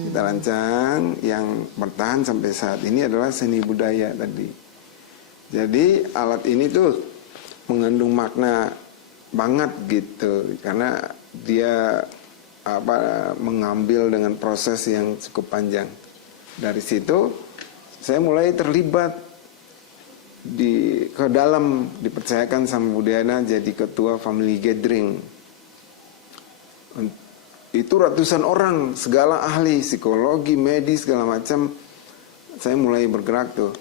Kita rancang yang bertahan sampai saat ini adalah seni budaya tadi. Jadi alat ini tuh mengandung makna banget gitu, karena dia mengambil dengan proses yang cukup panjang. Dari situ saya mulai terlibat ke dalam, dipercayakan sama Bu Diana jadi ketua family gathering. Itu ratusan orang, segala ahli, psikologi, medis, segala macam. Saya mulai bergerak tuh,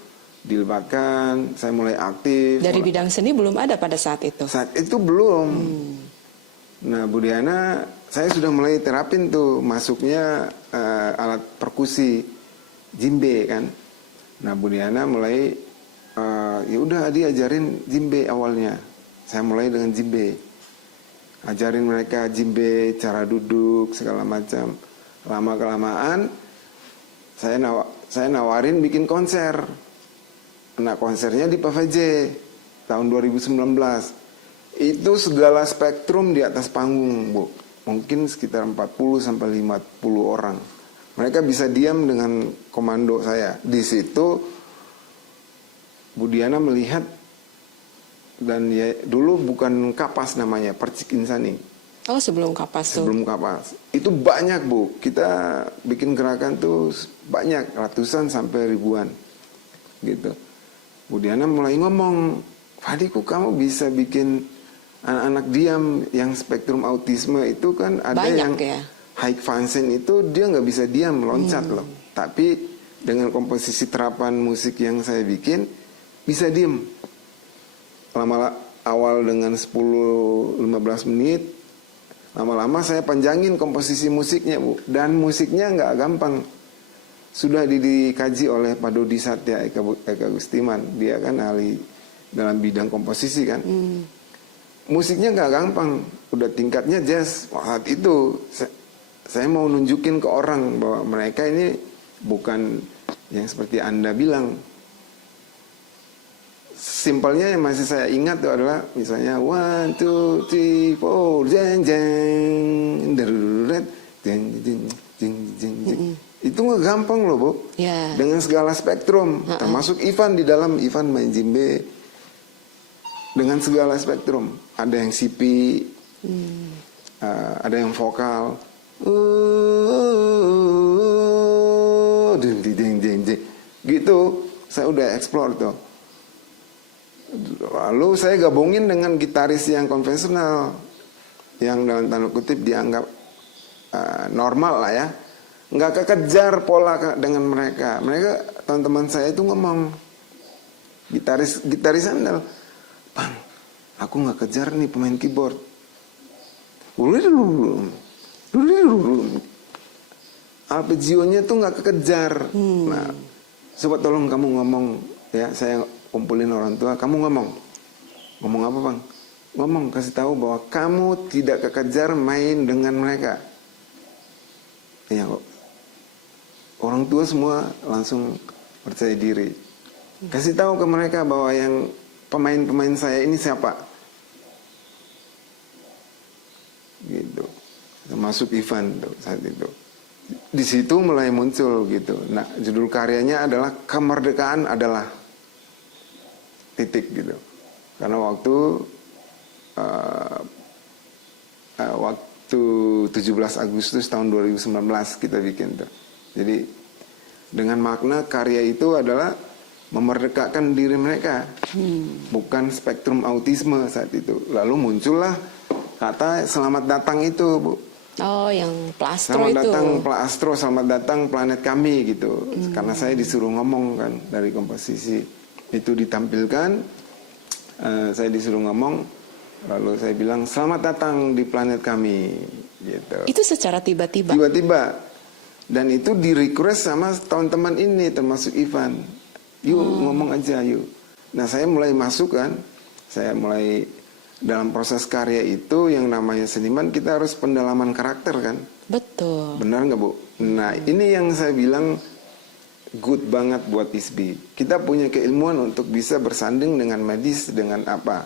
dilibatkan, saya mulai aktif. Dari bidang seni belum ada pada saat itu? Saat itu belum. Nah Bu Diana, saya sudah mulai terapin tuh masuknya alat perkusi, djembe kan. Nah Bu Diana mulai, ya udah diajarin djembe awalnya. Saya mulai dengan djembe. Ajarin mereka djembe, cara duduk, segala macam. Lama-kelamaan saya nawarin bikin konser. Nah konsernya di PVJ tahun 2019. Itu segala spektrum di atas panggung, Bu. Mungkin sekitar 40 sampai 50 orang. Mereka bisa diam dengan komando saya. Di situ Bu Diana melihat, dan ya dulu bukan Kapas namanya, Percik Insani. Oh, sebelum Kapas tuh. Sebelum Kapas. Itu banyak, Bu. Kita bikin gerakan tuh banyak, ratusan sampai ribuan. Gitu. Bu Diana mulai ngomong, Fadi, kok kamu bisa bikin anak-anak diam yang spektrum autisme itu kan ada banyak yang ya? high function itu dia nggak bisa diam, loncat loh. Tapi dengan komposisi terapan musik yang saya bikin bisa diem. Lama awal dengan 10-15 menit, lama-lama saya panjangin komposisi musiknya, Bu. Dan musiknya nggak gampang. Sudah dikaji oleh Pak Dodi Satya Eka Gustiman. Dia kan ahli dalam bidang komposisi kan. Musiknya nggak gampang, udah tingkatnya jazz. Saat itu saya mau nunjukin ke orang bahwa mereka ini bukan yang seperti Anda bilang. Simpelnya yang masih saya ingat itu adalah misalnya 1, 2, 3, 4 jeng jeng darurat jeng jeng jeng jeng jeng. Itu nggak gampang loh, Bu. Ya. Dengan segala spektrum, termasuk Ivan di dalam Ivan main djembe dengan segala spektrum. Ada yang sipi, ada yang vokal, jeng jeng jeng jeng. Gitu, saya udah explore tuh. Lalu saya gabungin dengan gitaris yang konvensional, yang dalam tanda kutip dianggap normal lah ya, nggak kekejar pola dengan mereka. Mereka teman-teman saya itu ngomong, gitaris andal, Bang, aku nggak kejar nih pemain keyboard. arpegionya tuh nggak kekejar. Nah, coba tolong kamu ngomong ya, saya kumpulin orang tua, kamu ngomong apa bang? Ngomong, kasih tahu bahwa kamu tidak kekejar main dengan mereka. Ya kok, orang tua semua langsung percaya diri. Kasih tahu ke mereka bahwa yang pemain-pemain saya ini siapa, gitu. Termasuk Ivan tuh saat itu. Di situ mulai muncul gitu. Nah, judul karyanya adalah Kemerdekaan Adalah titik gitu. Karena waktu 17 Agustus tahun 2019 kita bikin tuh. Jadi dengan makna karya itu adalah memerdekakan diri mereka, bukan spektrum autisme saat itu. Lalu muncullah kata selamat datang itu, Bu. Oh, yang Plastro Selamat itu. datang Plastro, selamat datang planet kami gitu. Karena saya disuruh ngomong kan dari komposisi itu ditampilkan, saya disuruh ngomong, lalu saya bilang selamat datang di planet kami gitu. Itu secara tiba-tiba. Tiba-tiba, dan itu di request sama teman-teman ini termasuk Ivan. Yuk ngomong aja yuk. Nah saya mulai masuk kan, saya mulai dalam proses karya itu yang namanya seniman kita harus pendalaman karakter kan. Betul. Benar nggak Bu? Nah ini yang saya bilang good banget buat ISBI. Kita punya keilmuan untuk bisa bersanding dengan medis, dengan apa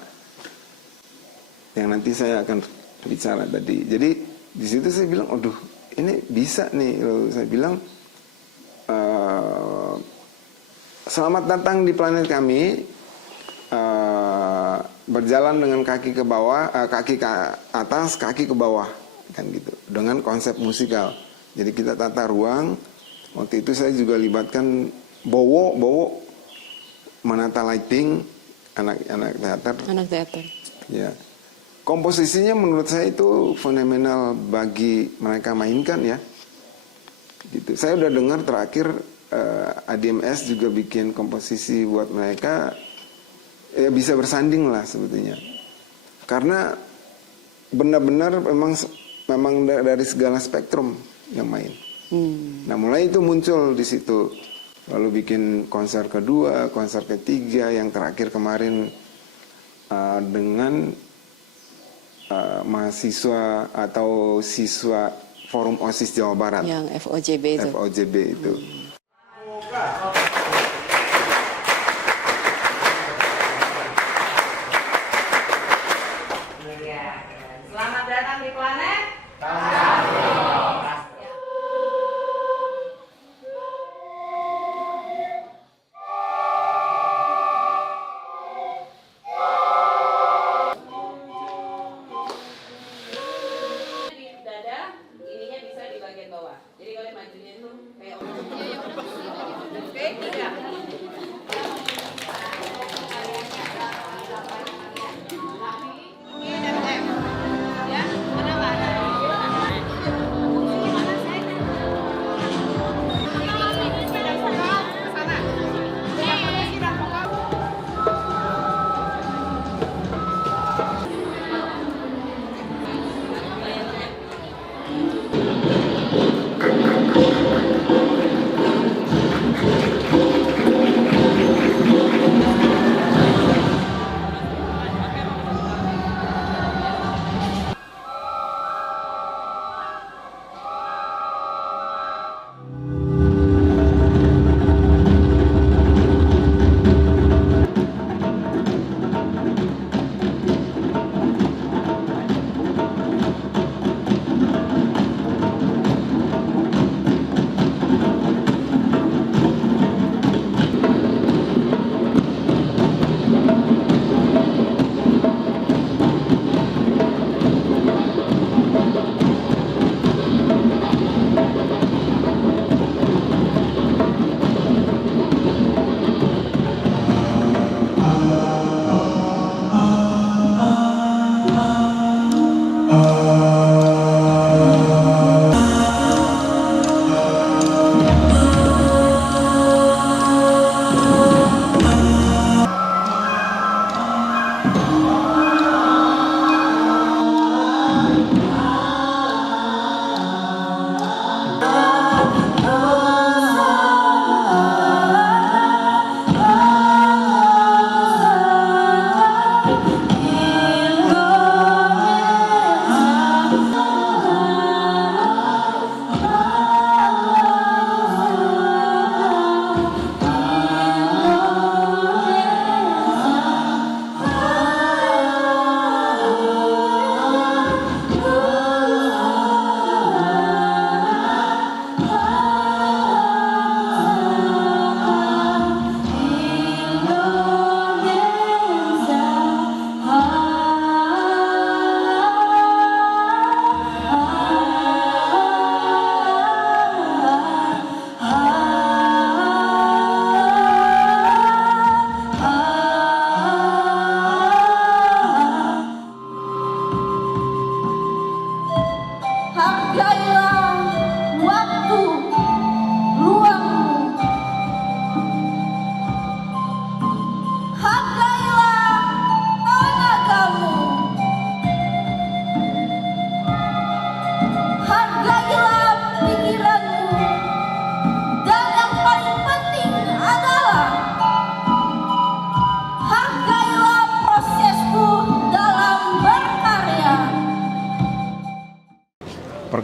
yang nanti saya akan bicara tadi. Jadi di situ saya bilang, aduh ini bisa nih. Lalu saya bilang, selamat datang di planet kami. Berjalan dengan kaki ke bawah, kaki ke atas, kaki ke bawah, kan gitu. Dengan konsep musikal. Jadi kita tata ruang. Waktu itu saya juga libatkan Bowo menata lighting, anak teater. Anak teater. Ya. Komposisinya menurut saya itu fenomenal bagi mereka mainkan ya. Gitu. Saya udah dengar terakhir ADMS juga bikin komposisi buat mereka. Ya bisa bersanding lah sebetulnya. Karena benar-benar memang dari segala spektrum yang main. Nah mulai itu muncul di situ. Lalu bikin konser kedua, konser ketiga, yang terakhir kemarin dengan mahasiswa atau siswa Forum OSIS Jawa Barat. Yang FOJB itu. FOJB itu. Selamat datang di planet. Di dada, ininya bisa di bagian bawah. Jadi kalau majunya itu kayak oke.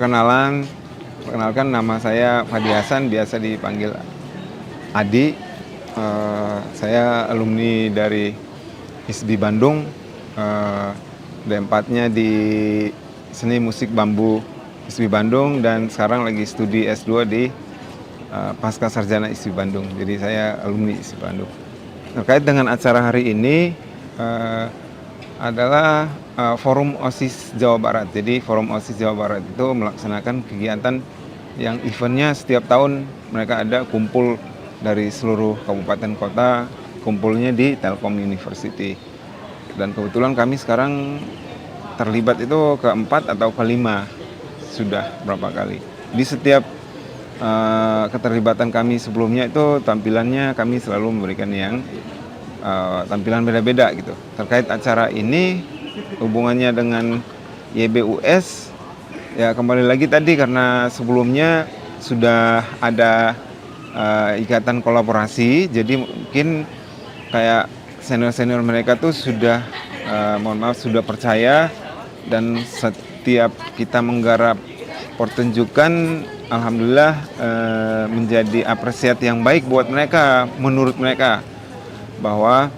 Perkenalkan nama saya Fadi Hasan, biasa dipanggil Adi. Saya alumni dari ISBI Bandung, D4-nya di Seni Musik Bambu ISBI Bandung, dan sekarang lagi studi S2 di Pasca Sarjana ISBI Bandung. Jadi saya alumni ISBI Bandung. Terkait dengan acara hari ini adalah Forum OSIS Jawa Barat. Jadi Forum OSIS Jawa Barat itu melaksanakan kegiatan yang eventnya setiap tahun mereka ada kumpul dari seluruh kabupaten kota, kumpulnya di Telkom University. Dan kebetulan kami sekarang terlibat itu keempat atau kelima, sudah berapa kali. Di setiap keterlibatan kami sebelumnya itu tampilannya kami selalu memberikan yang tampilan beda-beda gitu. Terkait acara ini hubungannya dengan YBUS, ya kembali lagi tadi karena sebelumnya sudah ada ikatan kolaborasi, jadi mungkin kayak senior-senior mereka tuh sudah sudah percaya, dan setiap kita menggarap pertunjukan alhamdulillah menjadi apresiasi yang baik buat mereka, menurut mereka, bahwa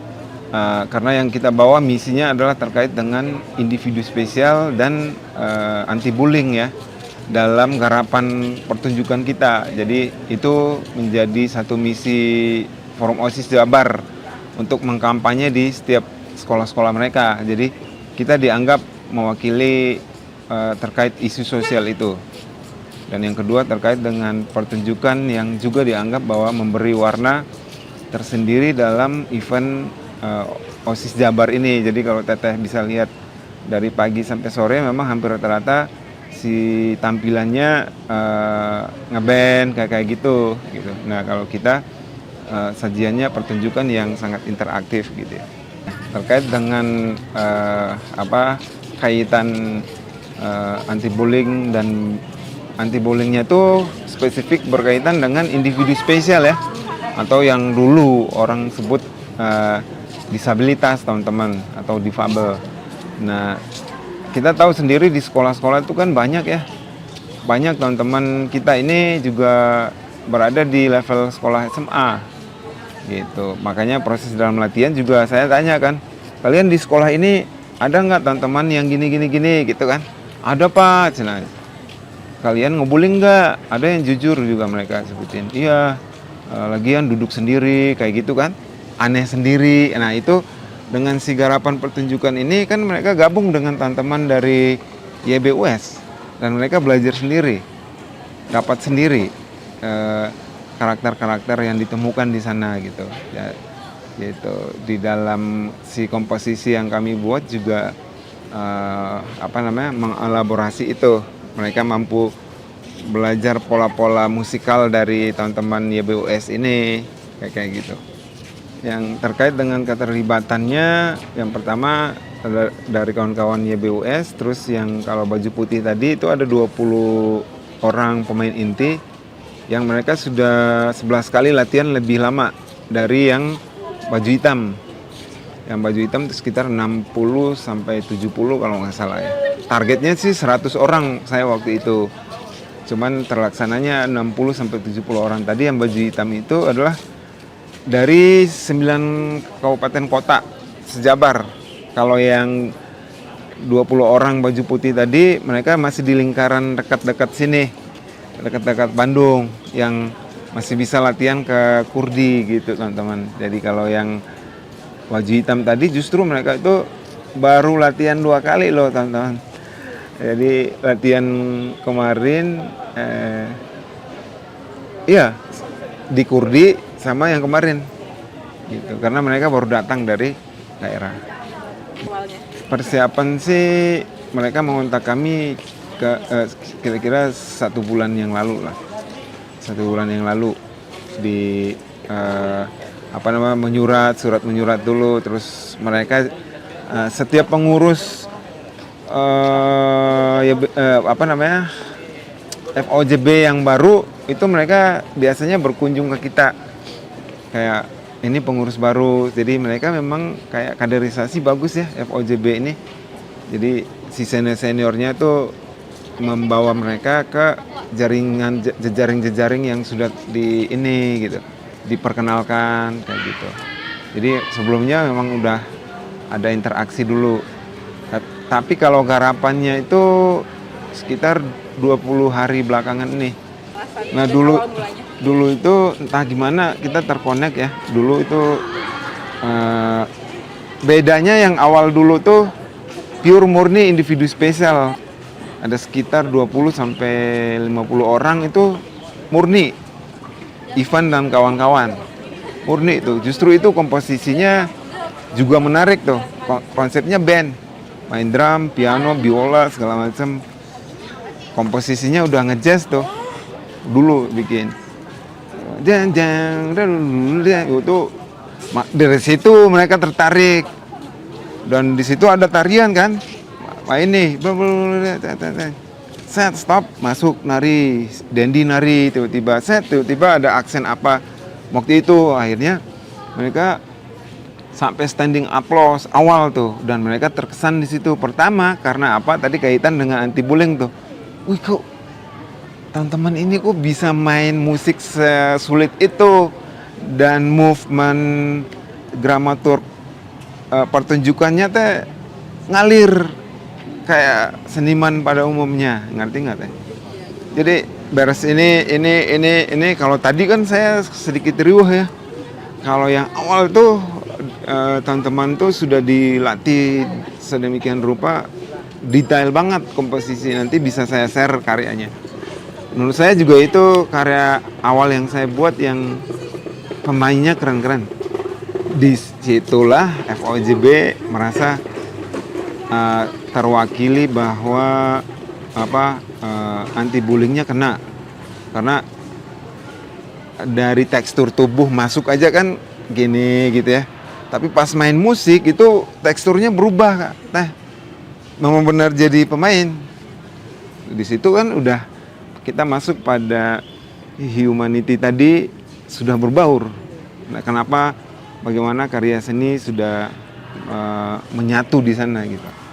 karena yang kita bawa misinya adalah terkait dengan individu spesial dan anti bullying ya dalam garapan pertunjukan kita. Jadi itu menjadi satu misi Forum OSIS Jabar untuk mengkampanye di setiap sekolah-sekolah mereka. Jadi kita dianggap mewakili terkait isu sosial itu. Dan yang kedua terkait dengan pertunjukan yang juga dianggap bahwa memberi warna tersendiri dalam event OSIS Jabar ini. Jadi kalau Teteh bisa lihat dari pagi sampai sore memang hampir rata-rata si tampilannya ngeband kayak gitu. Nah kalau kita sajiannya pertunjukan yang sangat interaktif gitu ya. Terkait dengan kaitan anti bullying, dan anti bullyingnya itu spesifik berkaitan dengan individu spesial ya, atau yang dulu orang sebut disabilitas teman-teman atau difabel. Nah kita tahu sendiri di sekolah-sekolah itu kan banyak ya, banyak teman-teman kita ini juga berada di level sekolah SMA gitu. Makanya proses dalam latihan juga saya tanya kan, kalian di sekolah ini ada nggak teman-teman yang gini gitu kan? Ada Pak, cina. Kalian ngebullying nggak? Ada yang jujur juga mereka sebutin. Iya, lagian duduk sendiri kayak gitu kan, aneh sendiri. Nah itu dengan si garapan pertunjukan ini kan mereka gabung dengan teman-teman dari YBUS, dan mereka belajar sendiri, dapat sendiri karakter-karakter yang ditemukan di sana gitu ya. Gitu di dalam si komposisi yang kami buat juga mengelaborasi itu. Mereka mampu belajar pola-pola musikal dari teman-teman YBUS ini kayak gitu. Yang terkait dengan keterlibatannya, yang pertama dari kawan-kawan YBUS, terus yang kalau baju putih tadi itu ada 20 orang pemain inti yang mereka sudah 11 kali latihan lebih lama dari yang baju hitam. Yang baju hitam itu sekitar 60 sampai 70 kalau nggak salah ya. Targetnya sih 100 orang saya waktu itu. Cuman terlaksananya 60 sampai 70 orang. Tadi yang baju hitam itu adalah dari 9 kabupaten kota sejabar. Kalau yang 20 orang baju putih tadi mereka masih di lingkaran dekat-dekat sini, dekat-dekat Bandung, yang masih bisa latihan ke Kurdi gitu teman-teman. Jadi kalau yang baju hitam tadi justru mereka itu baru latihan 2 kali loh teman-teman. Jadi latihan kemarin di Kurdi sama yang kemarin gitu, karena mereka baru datang dari daerah. Persiapan sih mereka mengontak kami kira-kira 1 bulan yang lalu lah. 1 bulan yang lalu di surat menyurat dulu, terus mereka setiap pengurus FOJB yang baru itu mereka biasanya berkunjung ke kita, kayak ini pengurus baru, jadi mereka memang kayak kaderisasi bagus ya FOJB ini. Jadi si seniornya tuh membawa mereka ke jaringan jejaring-jejaring yang sudah di ini gitu, diperkenalkan kayak gitu. Jadi sebelumnya memang udah ada interaksi dulu. Tapi kalau garapannya itu sekitar 20 hari belakangan ini. Nah dulu itu entah gimana kita terkonek ya. Dulu itu bedanya yang awal dulu tuh pure murni individu spesial. Ada sekitar 20 sampai 50 orang itu murni. Ivan dan kawan-kawan. Murni itu. Justru itu komposisinya juga menarik tuh. Konsepnya band. Main drum, piano, biola segala macam. Komposisinya udah ngejazz tuh. Dulu bikin. Itu dari situ mereka tertarik. Dan di situ ada tarian kan. Ini set stop masuk nari, Dendi nari, tiba-tiba set, tiba-tiba ada aksen apa waktu itu. Akhirnya mereka sampai standing applause awal tuh, dan mereka terkesan di situ. Pertama karena apa, tadi kaitan dengan anti bullying tuh. Wih, kok teman-teman ini kok bisa main musik sesulit itu, dan movement dramaturg pertunjukannya teh ngalir kayak seniman pada umumnya, ngerti nggak teh? Jadi beres ini kalau tadi kan saya sedikit riuh ya. Kalau yang awal tuh teman-teman tuh sudah dilatih sedemikian rupa, detail banget komposisi. Nanti bisa saya share karyanya. Menurut saya juga itu karya awal yang saya buat yang pemainnya keren-keren. Disitulah FOJB merasa terwakili bahwa anti bullyingnya kena, karena dari tekstur tubuh masuk aja kan gini gitu ya, tapi pas main musik itu teksturnya berubah, Kak. Nah, memang benar jadi pemain. Di situ kan udah kita masuk pada humanity tadi, sudah berbaur. Nah, kenapa, bagaimana karya seni sudah menyatu di sana gitu.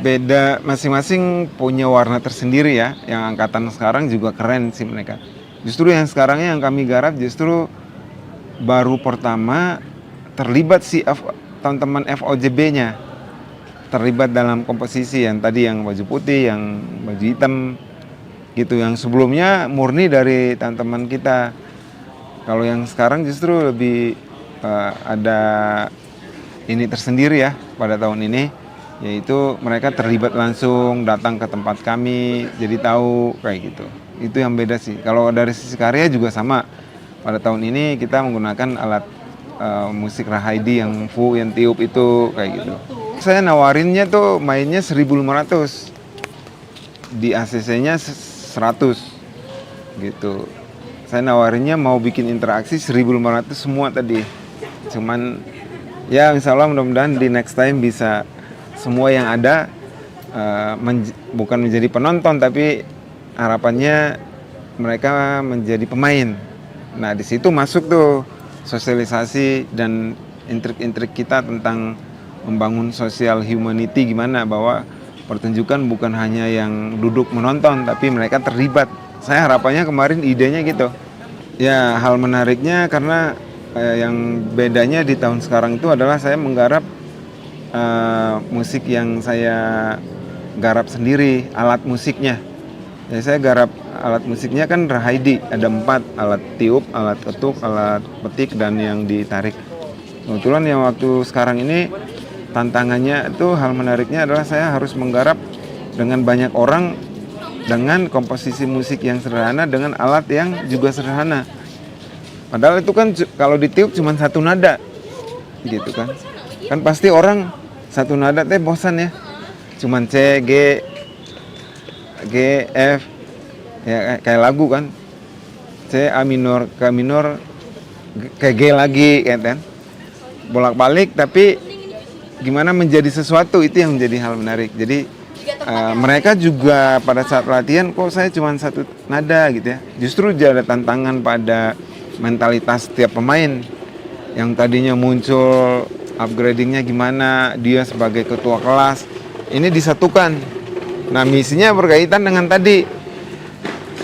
beda, masing-masing punya warna tersendiri ya. Yang angkatan sekarang juga keren sih mereka. Justru yang sekarangnya yang kami garap justru baru pertama terlibat si teman-teman FOJB-nya. Terlibat dalam komposisi yang tadi yang baju putih, yang baju hitam gitu. Yang sebelumnya murni dari teman-teman kita. Kalau yang sekarang justru lebih ada ini tersendiri ya pada tahun ini, yaitu mereka terlibat langsung datang ke tempat kami, jadi tahu kayak gitu. Itu yang beda sih. Kalau dari sisi karya juga sama. Pada tahun ini kita menggunakan alat musik Rahaydi yang fu, yang tiup itu kayak gitu. Saya nawarinnya tuh mainnya 1.500, di ACC-nya 100 gitu. Saya nawarinnya mau bikin interaksi 1.500 semua tadi. Cuman ya insya Allah mudah-mudahan di next time bisa semua yang ada bukan menjadi penonton, tapi harapannya mereka menjadi pemain. Nah di situ masuk tuh sosialisasi dan intrik-intrik kita tentang membangun social humanity, gimana bahwa pertunjukan bukan hanya yang duduk menonton tapi mereka terlibat. Saya harapannya kemarin idenya gitu. Ya hal menariknya karena yang bedanya di tahun sekarang itu adalah saya menggarap musik yang saya garap sendiri, alat musiknya. Ya, saya garap alat musiknya kan Rahaydi, ada 4, alat tiup, alat ketuk, alat petik, dan yang ditarik. Kebetulan yang waktu sekarang ini tantangannya itu hal menariknya adalah saya harus menggarap dengan banyak orang dengan komposisi musik yang sederhana dengan alat yang juga sederhana. Padahal itu kan kalau ditiup cuma satu nada, gitu kan. Kan pasti orang satu nada teh bosan ya. Cuman C, G, F, ya kayak lagu kan. C, A minor, K minor, kayak G lagi, kan. Bolak-balik, tapi gimana menjadi sesuatu itu yang menjadi hal menarik. Jadi mereka juga pada saat latihan kok saya cuma satu nada gitu ya. Justru ada tantangan pada mentalitas setiap pemain yang tadinya muncul upgradingnya gimana, dia sebagai ketua kelas ini disatukan. Nah misinya berkaitan dengan tadi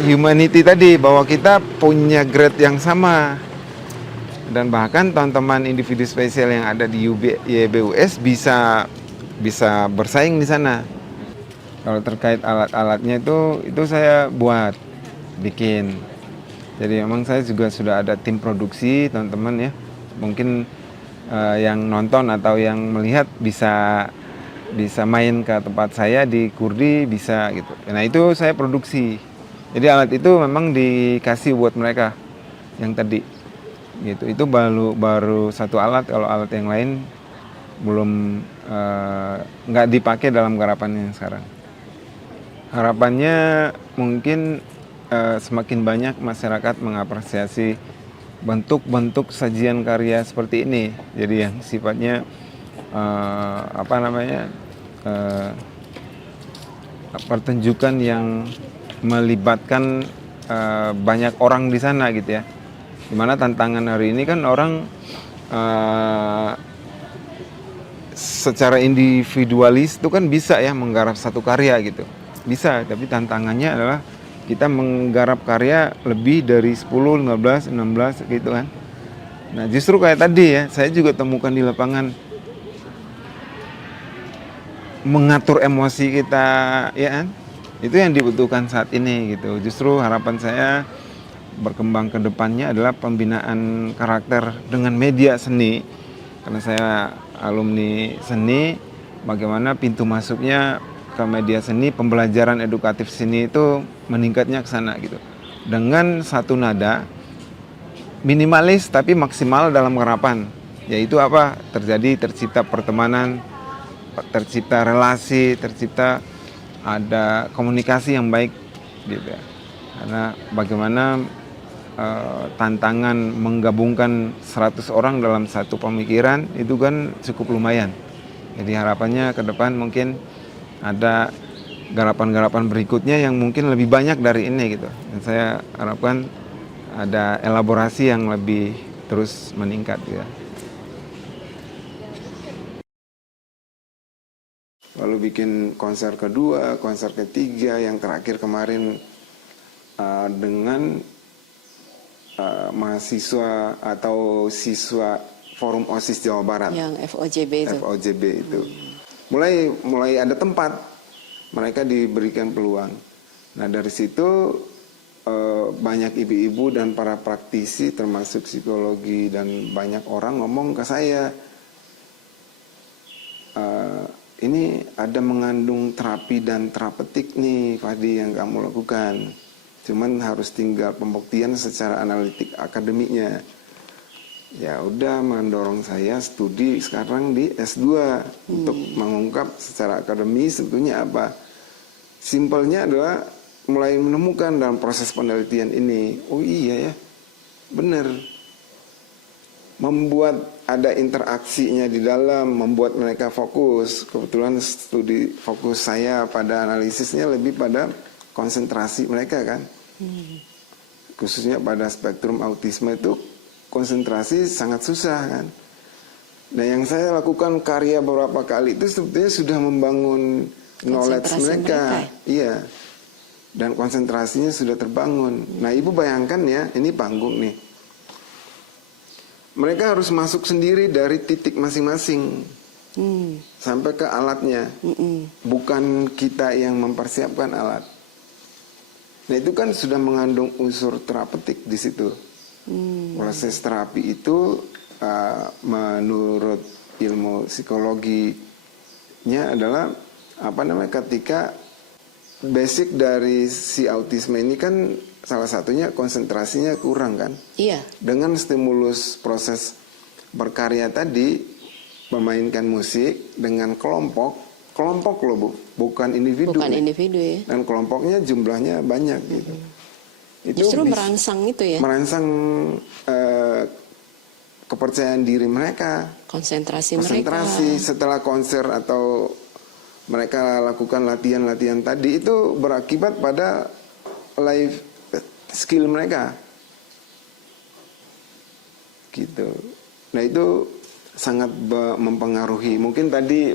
humanity tadi, bahwa kita punya grade yang sama dan bahkan teman-teman individu spesial yang ada di YBUS bisa bersaing di sana. Kalau terkait alat-alatnya itu saya bikin. Jadi memang saya juga sudah ada tim produksi teman-teman ya. Mungkin yang nonton atau yang melihat bisa main ke tempat saya di Kurdi bisa gitu. Nah itu saya produksi. Jadi alat itu memang dikasih buat mereka yang tadi gitu. Itu baru satu alat. Kalau alat yang lain belum nggak dipakai dalam garapan yang sekarang. Harapannya mungkin semakin banyak masyarakat mengapresiasi bentuk-bentuk sajian karya seperti ini. Jadi yang sifatnya pertunjukan yang melibatkan banyak orang di sana gitu ya. Dimana tantangan hari ini kan orang secara individualis itu kan bisa ya menggarap satu karya gitu. Bisa, tapi tantangannya adalah kita menggarap karya lebih dari 10, 15, 16 gitu kan. Nah justru kayak tadi ya, saya juga temukan di lapangan, mengatur emosi kita ya kan, itu yang dibutuhkan saat ini gitu. Justru harapan saya berkembang ke depannya adalah pembinaan karakter dengan media seni. Karena saya alumni seni, bagaimana pintu masuknya ke media seni, pembelajaran edukatif seni itu meningkatnya ke sana gitu. Dengan satu nada, minimalis tapi maksimal dalam garapan. Yaitu apa? Tercipta pertemanan, tercipta relasi, tercipta ada komunikasi yang baik gitu ya. Karena bagaimana tantangan menggabungkan 100 orang dalam satu pemikiran itu kan cukup lumayan. Jadi harapannya ke depan mungkin ada garapan-garapan berikutnya yang mungkin lebih banyak dari ini gitu. Dan saya harapkan ada elaborasi yang lebih terus meningkat ya. lalu bikin konser kedua, konser ketiga, yang terakhir kemarin dengan mahasiswa atau siswa Forum OSIS Jawa Barat. Yang FOJB itu. FOJB itu. Mulai ada tempat, mereka diberikan peluang. Nah dari situ banyak ibu-ibu dan para praktisi termasuk psikologi dan banyak orang ngomong ke saya, ini ada mengandung terapi dan terapeutik nih Fahdi yang kamu lakukan. Cuman harus tinggal pembuktian secara analitik akademiknya. Ya udah mendorong saya studi sekarang di S2 untuk mengungkap secara akademis sebetulnya apa. Simpelnya adalah mulai menemukan dalam proses penelitian ini, oh iya ya, benar. Membuat ada interaksinya di dalam, membuat mereka fokus. Kebetulan studi fokus saya pada analisisnya lebih pada konsentrasi mereka kan. Khususnya pada spektrum autisme itu konsentrasi sangat susah kan. Nah yang saya lakukan karya beberapa kali itu sebetulnya sudah membangun knowledge mereka. Iya. Dan konsentrasinya sudah terbangun. Nah ibu bayangkan ya, ini panggung nih. Mereka harus masuk sendiri dari titik masing-masing sampai ke alatnya. Bukan kita yang mempersiapkan alat. Nah itu kan sudah mengandung unsur terapeutik di situ. Proses terapi itu menurut ilmu psikologinya adalah ketika basic dari si autisme ini kan salah satunya konsentrasinya kurang kan. Iya. Dengan stimulus proses berkarya tadi, memainkan musik dengan kelompok loh Bu, bukan individu. Bukan individu ya. Dan kelompoknya jumlahnya banyak gitu. Itu justru merangsang itu ya. Merangsang kepercayaan diri mereka. Konsentrasi setelah konser atau mereka lakukan latihan-latihan tadi itu berakibat pada life skill mereka. Gitu. Nah itu sangat mempengaruhi. Mungkin tadi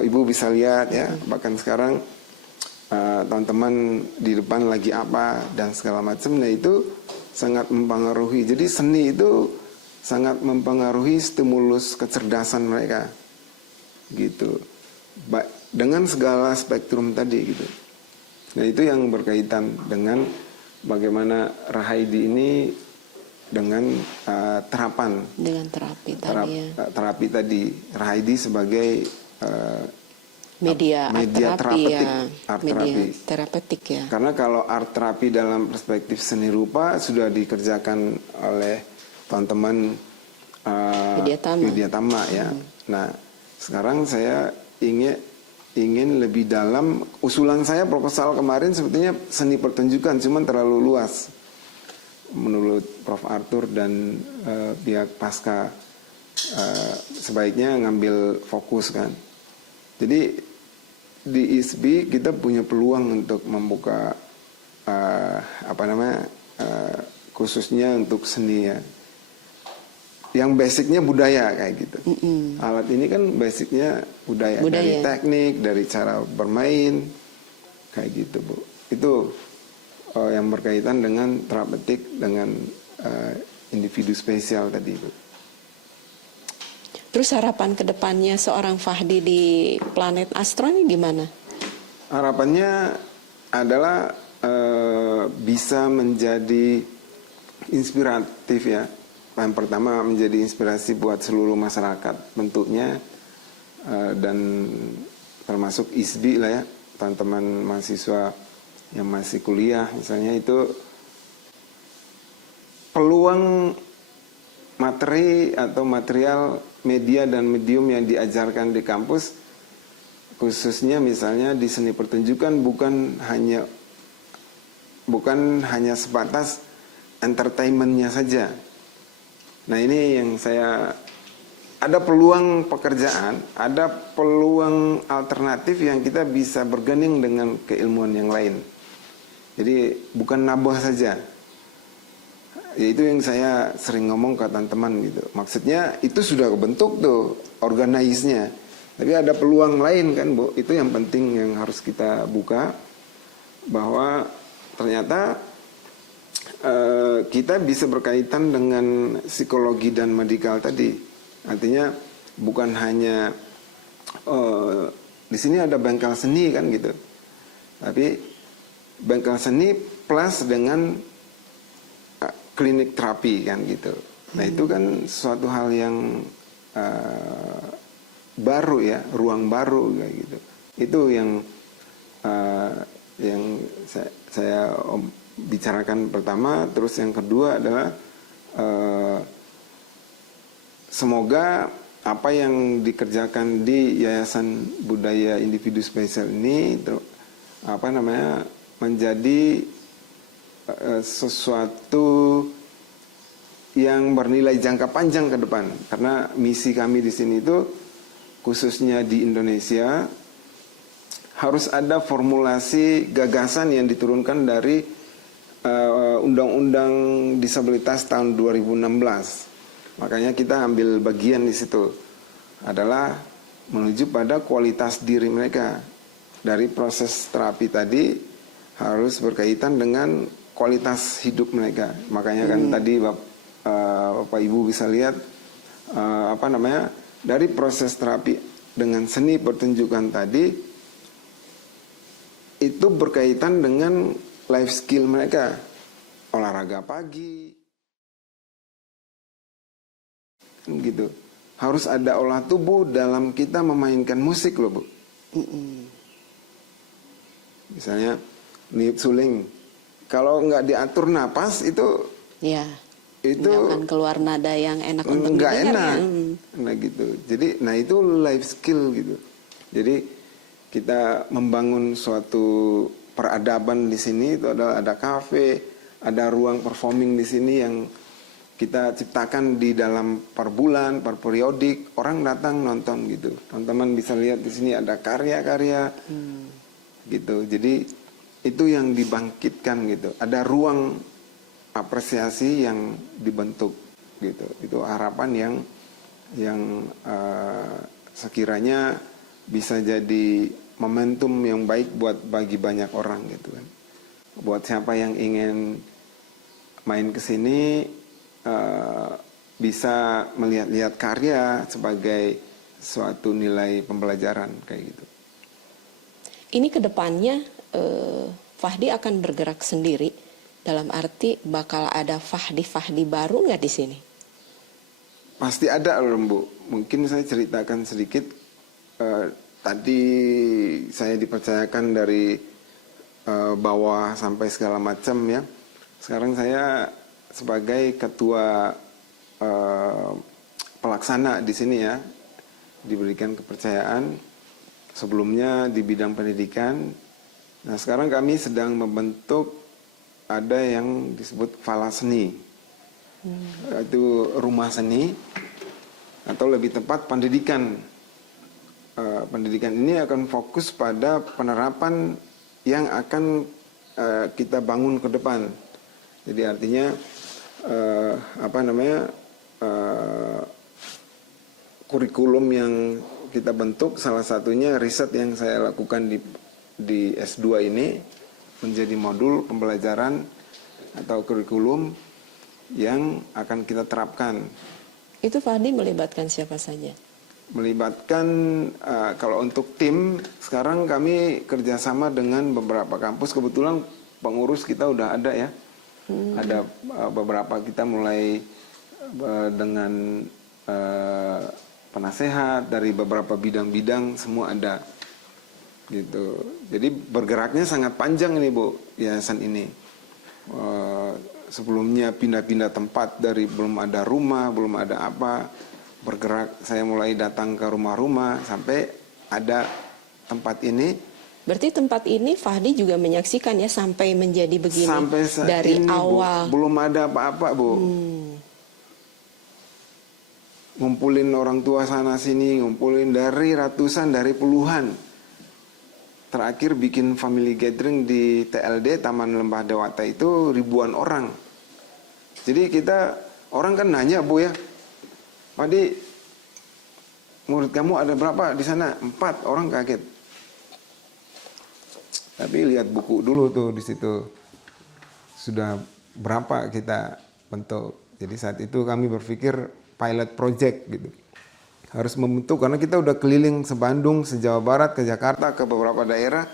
ibu bisa lihat ya, bahkan sekarang teman-teman di depan lagi apa dan segala macam. Nah itu sangat mempengaruhi. Jadi seni itu sangat mempengaruhi stimulus kecerdasan mereka. Gitu. Dengan segala spektrum tadi gitu. Nah itu yang berkaitan dengan bagaimana Rahaidi ini dengan terapan. Dengan terapi tadi ya. Terapi tadi. Rahaidi sebagai media terapeutik. Media terapeutik ya. Karena kalau art terapi dalam perspektif seni rupa sudah dikerjakan oleh teman-teman Widya Tama ya. Nah sekarang saya ingin lebih dalam. Usulan saya proposal kemarin sebetulnya seni pertunjukan, cuman terlalu luas menurut Prof. Arthur dan pihak Pasca. Sebaiknya ngambil fokus kan. Jadi di ISBI kita punya peluang untuk membuka khususnya untuk seni ya. Yang basicnya budaya kayak gitu. Alat ini kan basicnya budaya. Dari teknik, dari cara bermain kayak gitu Bu. Itu yang berkaitan dengan terapeutik dengan individu spesial tadi Bu. Terus harapan kedepannya seorang Fahdi di Planet Astro ini gimana? Harapannya adalah bisa menjadi inspiratif ya. Yang pertama menjadi inspirasi buat seluruh masyarakat bentuknya, dan termasuk ISBI lah ya, teman-teman mahasiswa yang masih kuliah misalnya, itu peluang materi atau material media dan medium yang diajarkan di kampus, khususnya misalnya di seni pertunjukan, bukan hanya sebatas entertainmentnya saja. Nah ini yang ada peluang pekerjaan, ada peluang alternatif yang kita bisa bergandeng dengan keilmuan yang lain. Jadi bukan nabah saja. Yaitu yang saya sering ngomong ke teman-teman gitu. Maksudnya itu sudah kebentuk tuh organize-nya. Tapi ada peluang lain kan Bu, itu yang penting yang harus kita buka, bahwa ternyata kita bisa berkaitan dengan psikologi dan medikal tadi. Artinya bukan hanya di sini ada bengkel seni kan gitu, tapi bengkel seni plus dengan klinik terapi kan gitu. Nah itu kan suatu hal yang baru ya, ruang baru kayak gitu. Itu yang saya bicarakan pertama. Terus yang kedua adalah semoga apa yang dikerjakan di Yayasan Budaya Individu Spesial ini menjadi sesuatu yang bernilai jangka panjang ke depan. Karena misi kami di sini itu khususnya di Indonesia harus ada formulasi gagasan yang diturunkan dari Undang-Undang Disabilitas tahun 2016. Makanya kita ambil bagian di situ adalah menuju pada kualitas diri mereka. Dari proses terapi tadi harus berkaitan dengan kualitas hidup mereka. Makanya kan tadi Bapak Ibu bisa lihat dari proses terapi dengan seni pertunjukan tadi itu berkaitan dengan life skill mereka, olahraga pagi, gitu. Harus ada olah tubuh dalam kita memainkan musik loh Bu. Misalnya niup suling, kalau nggak diatur napas itu nggak akan keluar nada yang enak untuk nggak didengar. enak, nah gitu. Jadi, nah itu life skill gitu. Jadi kita membangun suatu peradaban di sini, itu adalah ada kafe, ada ruang performing di sini yang kita ciptakan di dalam per bulan, per periodik, orang datang nonton gitu. Teman-teman bisa lihat di sini ada karya-karya gitu. Jadi itu yang dibangkitkan gitu. Ada ruang apresiasi yang dibentuk gitu. Itu harapan yang sekiranya bisa jadi momentum yang baik bagi banyak orang gitu kan. Buat siapa yang ingin main ke sini bisa melihat-lihat karya sebagai suatu nilai pembelajaran kayak gitu. Ini kedepannya Fahdi akan bergerak sendiri, dalam arti bakal ada Fahdi baru nggak di sini? Pasti ada loh Bu. Mungkin saya ceritakan sedikit. Tadi saya dipercayakan dari bawah sampai segala macam ya. Sekarang saya sebagai ketua pelaksana di sini ya, diberikan kepercayaan. Sebelumnya di bidang pendidikan. Nah sekarang kami sedang membentuk ada yang disebut Fala Seni. Itu rumah seni atau lebih tepat pendidikan. Pendidikan ini akan fokus pada penerapan yang akan kita bangun ke depan. Jadi artinya kurikulum yang kita bentuk, salah satunya riset yang saya lakukan di S2 ini menjadi modul pembelajaran atau kurikulum yang akan kita terapkan. Itu Fahdi melibatkan siapa saja? Melibatkan kalau untuk tim sekarang kami kerjasama dengan beberapa kampus. Kebetulan pengurus kita udah ada ya. Ada beberapa, kita mulai dengan penasehat dari beberapa bidang-bidang, semua ada gitu. Jadi bergeraknya sangat panjang ini Bu, yayasan ini. Sebelumnya pindah-pindah tempat, dari belum ada rumah, belum ada apa, bergerak. Saya mulai datang ke rumah-rumah sampai ada tempat ini. Berarti tempat ini Fahdi juga menyaksikan ya sampai menjadi begini. Sampai saat dari ini awal. Bu, belum ada apa-apa Bu. Ngumpulin orang tua sana sini, ngumpulin dari ratusan, dari puluhan. Terakhir bikin family gathering di TLD Taman Lembah Dewata itu ribuan orang. Jadi kita, orang kan nanya Bu ya, Fahdi murid kamu ada berapa di sana? 4, orang kaget. Tapi lihat buku dulu tuh di situ. Sudah berapa kita bentuk. Jadi saat itu kami berpikir pilot project gitu. Harus membentuk karena kita udah keliling se-Bandung, se-Jawa Barat, ke Jakarta, ke beberapa daerah.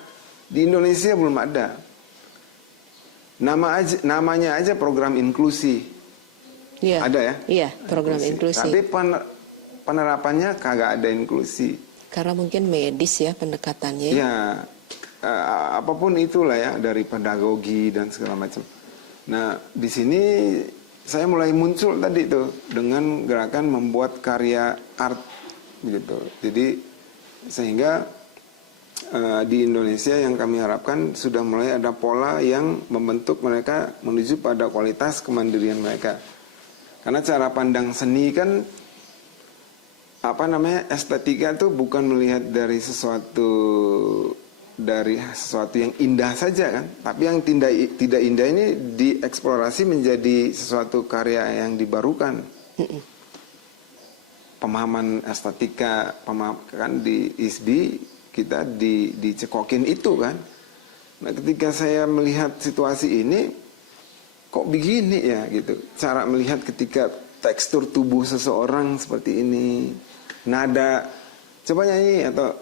Di Indonesia belum ada. Namanya aja program inklusi. Iya. Ada ya? Iya, program inklusi. Tapi penerapannya kagak ada inklusi. Karena mungkin medis ya pendekatannya. Ya, apapun itulah ya, dari pedagogi dan segala macam. Nah, di sini saya mulai muncul tadi tuh dengan gerakan membuat karya art gitu. Jadi sehingga di Indonesia yang kami harapkan sudah mulai ada pola yang membentuk mereka menuju pada kualitas kemandirian mereka. Karena cara pandang seni kan estetika itu bukan melihat dari sesuatu yang indah saja kan, tapi yang tidak indah ini dieksplorasi menjadi sesuatu karya yang dibarukan. Pemahaman estetika, kan di ISBI kita dicekokin itu kan. Nah, ketika saya melihat situasi ini, kok begini ya gitu. Cara melihat ketika tekstur tubuh seseorang seperti ini, nada, coba nyanyi atau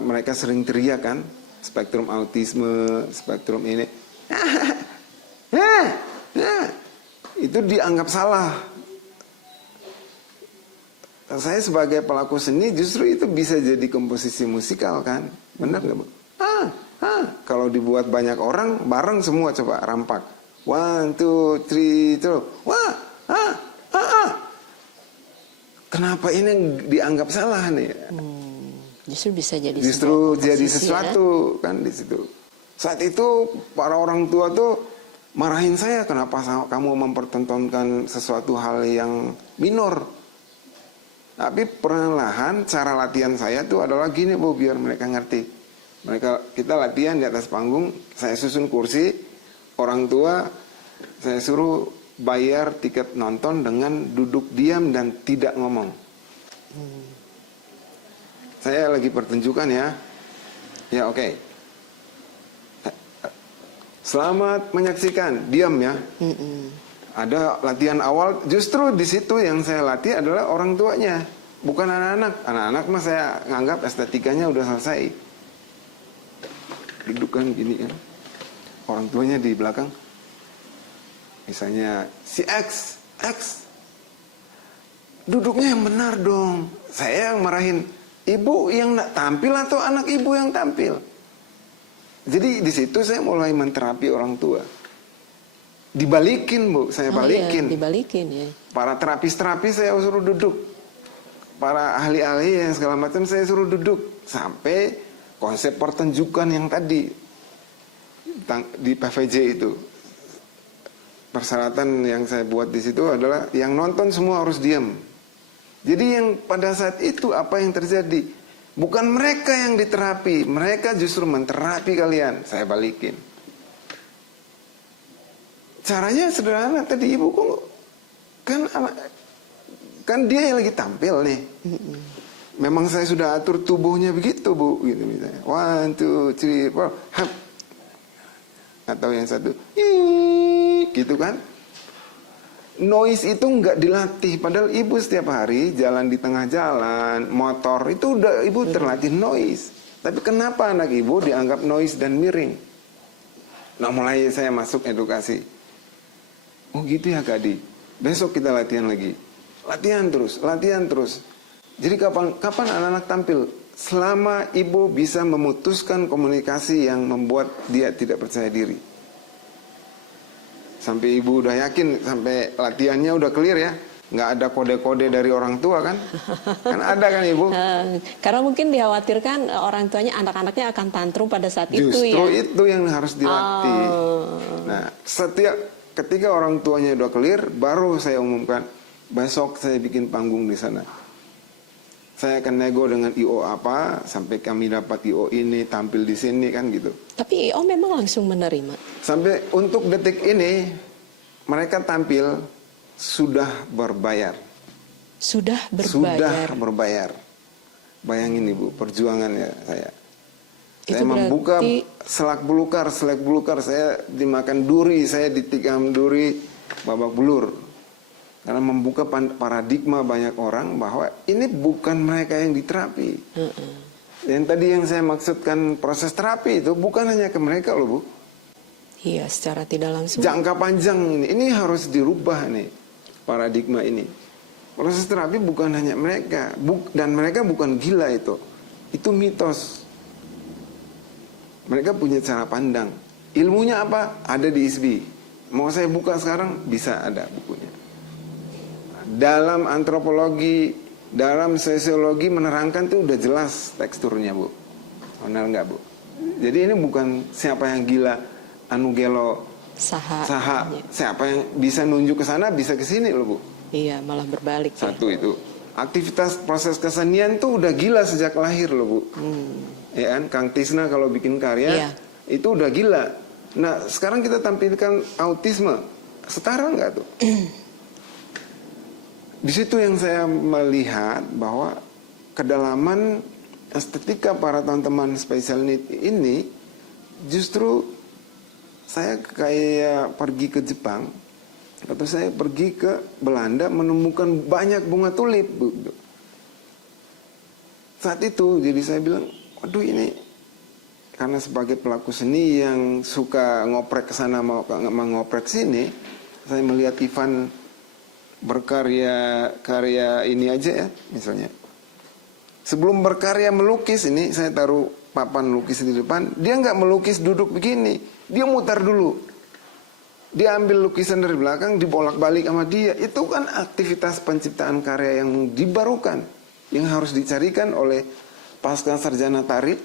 mereka sering teriak kan, spektrum autisme, spektrum ini, itu dianggap salah. Saya sebagai pelaku seni justru itu bisa jadi komposisi musikal kan, benar nggak Bu? Kalau dibuat banyak orang bareng semua coba rampak, 1, 2, 3, tuh, kenapa ini dianggap salah nih? Justru bisa jadi sesuatu kan di situ. Saat itu para orang tua tuh marahin saya, kenapa kamu mempertontonkan sesuatu hal yang minor? Tapi perlahan cara latihan saya tuh adalah gini Bu, biar mereka ngerti. Kita latihan di atas panggung, saya susun kursi, orang tua saya suruh bayar tiket nonton dengan duduk diam dan tidak ngomong. Saya lagi pertunjukan ya. Ya oke. Selamat menyaksikan, diam ya. Ada latihan awal, justru di situ yang saya latih adalah orang tuanya, bukan anak-anak. Anak-anak mah saya nganggap estetikanya udah selesai. Duduk kan gini kan. Orang tuanya di belakang. Misalnya si X. Duduknya yang benar dong. Saya yang marahin. Ibu yang nak tampil atau anak ibu yang tampil? Jadi di situ saya mulai menterapi orang tua. Dibalikin Bu, saya balikin. Iya, dibalikin ya. Para terapis-terapis saya suruh duduk. Para ahli-ahli yang segala macam saya suruh duduk. Sampai konsep pertunjukan yang tadi di PVJ itu. Persyaratan yang saya buat di situ adalah yang nonton semua harus diam. Jadi yang pada saat itu apa yang terjadi? Bukan mereka yang diterapi, mereka justru menterapi kalian. Saya balikin. Caranya sederhana tadi Ibu, kok kan dia yang lagi tampil nih. Memang saya sudah atur tubuhnya begitu Bu, gitu misalnya. 1, 2, 3, 4, atau yang satu, gitu kan. Noise itu nggak dilatih, padahal Ibu setiap hari jalan di tengah jalan, motor itu udah Ibu terlatih noise. Tapi kenapa anak Ibu dianggap noise dan miring? Nah mulai saya masuk edukasi. Oh gitu ya Kak Di. Besok kita latihan lagi. Latihan terus. Jadi kapan anak-anak tampil? Selama Ibu bisa memutuskan komunikasi yang membuat dia tidak percaya diri. Sampai Ibu udah yakin, sampai latihannya udah clear ya. Nggak ada kode-kode dari orang tua kan? Kan ada kan Ibu? Karena mungkin dikhawatirkan orang tuanya, anak-anaknya akan tantrum pada saat itu ya. Justru itu yang harus dilatih. Nah, ketika orang tuanya udah clear, baru saya umumkan, besok saya bikin panggung di sana. Saya akan nego dengan IO apa, sampai kami dapat IO ini, tampil di sini kan gitu. Tapi IO memang langsung menerima? Sampai untuk detik ini, mereka tampil sudah berbayar. Sudah berbayar? Sudah berbayar. Bayangin Ibu, perjuangannya saya. Itu Saya membuka berarti- selak belukar, saya dimakan duri, saya ditikam duri babak belur. Karena membuka paradigma banyak orang bahwa ini bukan mereka yang diterapi. Yang tadi yang saya maksudkan proses terapi itu bukan hanya ke mereka loh Bu. Iya, secara tidak langsung. Jangka panjang ini harus dirubah nih paradigma ini. Proses terapi bukan hanya mereka, dan mereka bukan gila itu mitos. Mereka punya cara pandang. Ilmunya apa? Ada di ISBI. Mau saya buka sekarang bisa ada bukunya. Dalam antropologi, dalam sosiologi menerangkan tuh udah jelas teksturnya Bu. Benar nggak Bu? Jadi ini bukan siapa yang gila, anu gelo, saha, siapa yang bisa nunjuk ke sana bisa ke sini loh Bu. Iya, malah berbalik. Satu itu. Aktivitas proses kesenian tuh udah gila sejak lahir loh Bu. Ya kan, Kang Tisna kalau bikin karya itu udah gila. Nah sekarang kita tampilkan autisme, setara nggak tuh? Di situ yang saya melihat bahwa kedalaman estetika para teman-teman special need ini justru saya kayak pergi ke Jepang atau saya pergi ke Belanda menemukan banyak bunga tulip Bu. Saat itu jadi saya bilang, waduh ini karena sebagai pelaku seni yang suka ngoprek ke sana mau ngoprek sini, saya melihat Ivan berkarya ini aja ya misalnya. Sebelum berkarya melukis ini saya taruh papan lukis di depan, dia nggak melukis duduk begini, dia mutar dulu. Dia ambil lukisan dari belakang, dibolak-balik sama dia. Itu kan aktivitas penciptaan karya yang dibarukan, yang harus dicarikan oleh pasca sarjana tari.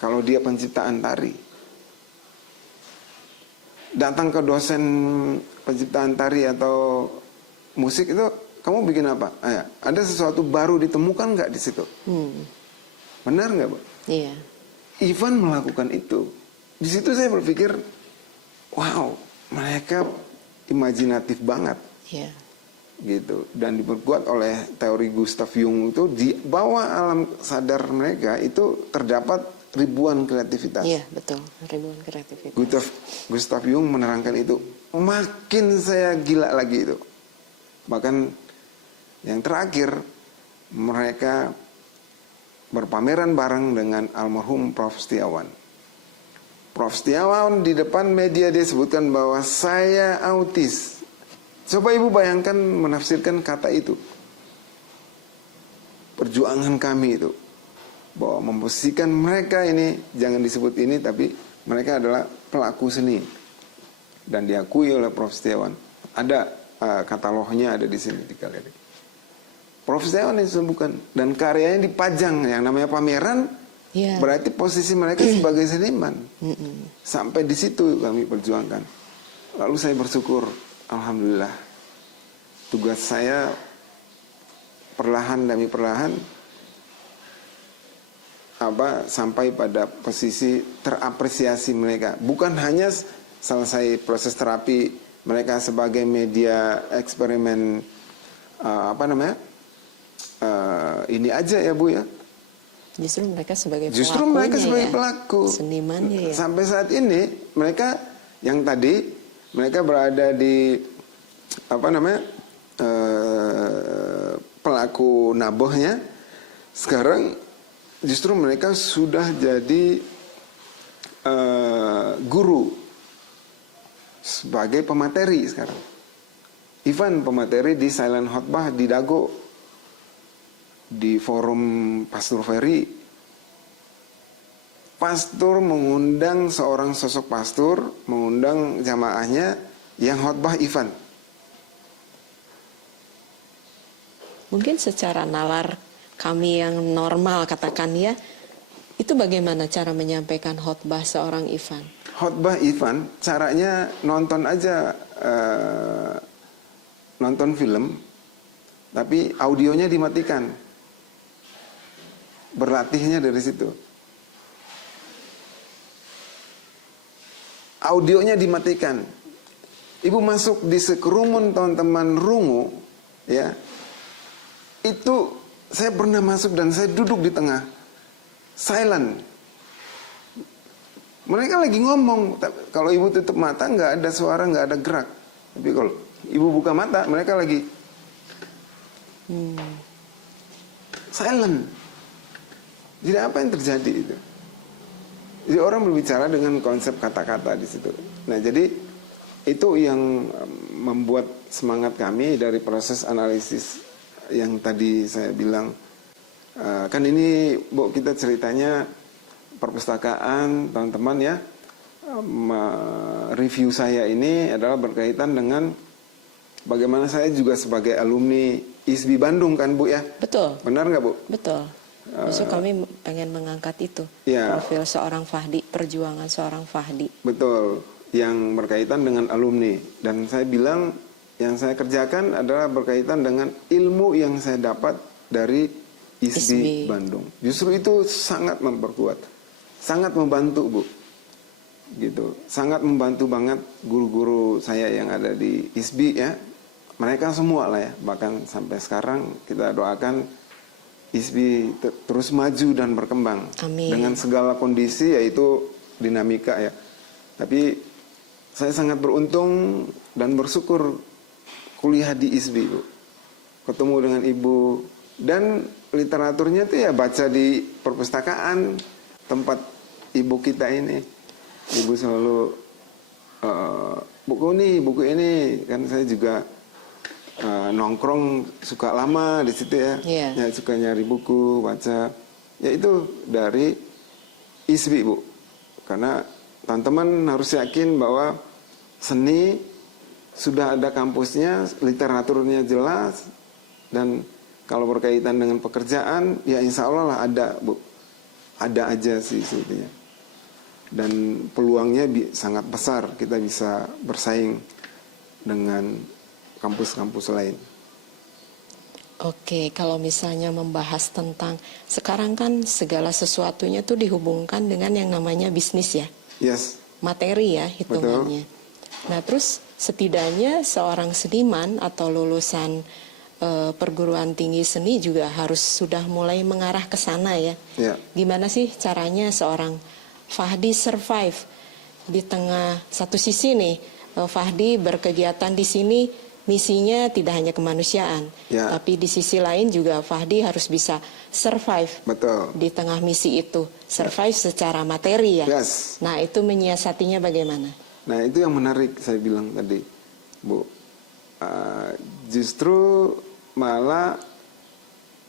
Kalau dia penciptaan tari, datang ke dosen penciptaan tari atau musik itu, kamu bikin apa? Ada sesuatu baru ditemukan nggak di situ? Benar nggak Bu? Iya. Ivan melakukan itu. Di situ saya berpikir, wow, mereka imajinatif banget. Iya. Gitu. Dan diperkuat oleh teori Gustav Jung itu di bawah alam sadar mereka itu terdapat ribuan kreativitas. Iya, betul. Ribuan kreativitas. Gustav Jung menerangkan itu. Makin saya gila lagi itu. Bahkan yang terakhir mereka berpameran bareng dengan almarhum Prof. Setiawan. Prof. Setiawan di depan media dia sebutkan bahwa saya autis. Coba Ibu bayangkan menafsirkan kata itu. Perjuangan kami itu. Bahwa memposisikan mereka ini, jangan disebut ini, tapi mereka adalah pelaku seni. Dan diakui oleh Prof. Setiawan. Ada katalognya ada di sini di galeri. Prof. Setiawan yang disebutkan. Dan karyanya dipajang, yang namanya pameran. Yeah. Berarti posisi mereka sebagai seniman. Sampai di situ kami perjuangkan. Lalu saya bersyukur, alhamdulillah. Tugas saya perlahan demi perlahan sampai pada posisi terapresiasi mereka. Bukan hanya selesai proses terapi mereka sebagai media eksperimen ini aja ya Bu ya. Justru mereka sebagai pelaku, senimannya ya. Sampai saat ini mereka yang tadi mereka berada di pelaku nabohnya, sekarang justru mereka sudah jadi guru sebagai pemateri sekarang. Ivan pemateri di Silent Khotbah di Dago, di forum Pastor Ferry. Pastor mengundang seorang sosok pastor, mengundang jamaahnya yang khotbah Ivan. Mungkin secara nalar kami yang normal katakan ya, itu bagaimana cara menyampaikan khotbah seorang Ivan? Khotbah Ivan caranya nonton aja, nonton film, tapi audionya dimatikan. Berlatihnya dari situ. Audionya dimatikan. Ibu masuk di sekerumun teman-teman rungu, ya, itu saya pernah masuk dan saya duduk di tengah, silent. Mereka lagi ngomong, kalau ibu tutup mata nggak ada suara, nggak ada gerak. Tapi kalau ibu buka mata, mereka lagi silent. Jadi apa yang terjadi itu? Jadi orang berbicara dengan konsep kata-kata di situ. Nah, jadi itu yang membuat semangat kami dari proses analisis yang tadi saya bilang. Kan ini Bu, kita ceritanya perpustakaan, teman-teman ya. Review saya ini adalah berkaitan dengan bagaimana saya juga sebagai alumni ISBI Bandung kan Bu ya? Betul. Benar nggak Bu? Betul. Justru kami pengen mengangkat itu, Ya. profil seorang Fahdi, perjuangan seorang Fahdi. Betul, yang berkaitan dengan alumni. Dan saya bilang yang saya kerjakan adalah berkaitan dengan ilmu yang saya dapat dari ISBI Bandung. Justru itu sangat memperkuat, sangat membantu Bu. Gitu, sangat membantu banget guru-guru saya yang ada di ISBI ya. Mereka semua lah ya, bahkan sampai sekarang kita doakan ISBI terus maju dan berkembang. Amin. Dengan segala kondisi yaitu dinamika ya. Tapi saya sangat beruntung dan bersyukur kuliah di ISBI Bu. Ketemu dengan ibu dan literaturnya tuh ya baca di perpustakaan tempat ibu kita ini. Ibu selalu buku ini kan saya juga nongkrong suka lama di situ ya. Ya suka nyari buku, baca. Ya itu dari ISBI Bu. Karena teman-teman harus yakin bahwa seni sudah ada kampusnya, literaturnya jelas, dan kalau berkaitan dengan pekerjaan ya insya Allah lah ada Bu. Ada aja sih sebetulnya. Dan peluangnya sangat besar, kita bisa bersaing dengan kampus-kampus lain. Oke, kalau misalnya membahas tentang sekarang kan segala sesuatunya tuh dihubungkan dengan yang namanya bisnis ya. Yes. Materi ya hitungannya. Betul. Nah terus setidaknya seorang seniman atau lulusan perguruan tinggi seni juga harus sudah mulai mengarah ke sana ya. Yeah. Gimana sih caranya seorang Fahdi survive di tengah satu sisi nih, Fahdi berkegiatan di sini misinya tidak hanya kemanusiaan, tapi di sisi lain juga Fahdi harus bisa survive. Betul. Di tengah misi itu, survive secara materi ya. Yes. Nah itu menyiasatinya bagaimana? Nah itu yang menarik saya bilang tadi, Bu. Justru malah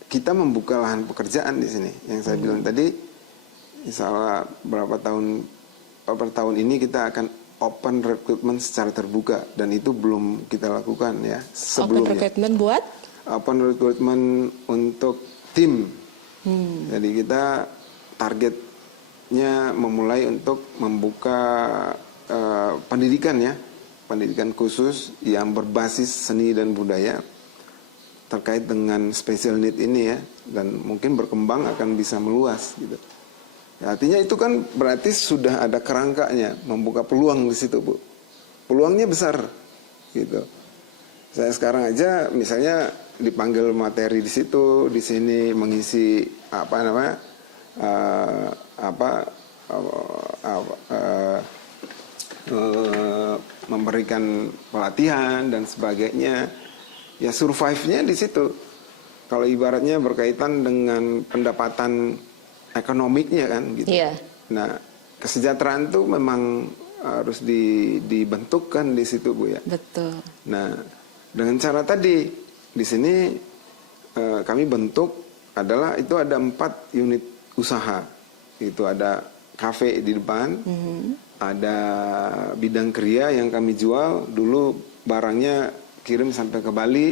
kita membuka lahan pekerjaan di sini. Yang saya bilang tadi. Insya Allah per tahun ini kita akan open recruitment secara terbuka dan itu belum kita lakukan ya sebelumnya. Open recruitment buat? Open recruitment untuk tim. Jadi kita targetnya memulai untuk membuka pendidikan ya, pendidikan khusus yang berbasis seni dan budaya terkait dengan special need ini ya, dan mungkin berkembang akan bisa meluas gitu. Ya, artinya itu kan berarti sudah ada kerangkanya, membuka peluang di situ Bu. Peluangnya besar, gitu. Saya sekarang aja misalnya dipanggil materi di situ, di sini mengisi memberikan pelatihan dan sebagainya. Ya survive-nya di situ. Kalau ibaratnya berkaitan dengan pendapatan ekonomiknya kan gitu. Yeah. Nah, kesejahteraan itu memang harus dibentukkan di situ Bu ya. Betul. Nah, dengan cara tadi di sini kami bentuk adalah itu ada 4 unit usaha. Itu ada kafe di depan, ada bidang kriya yang kami jual dulu barangnya kirim sampai ke Bali.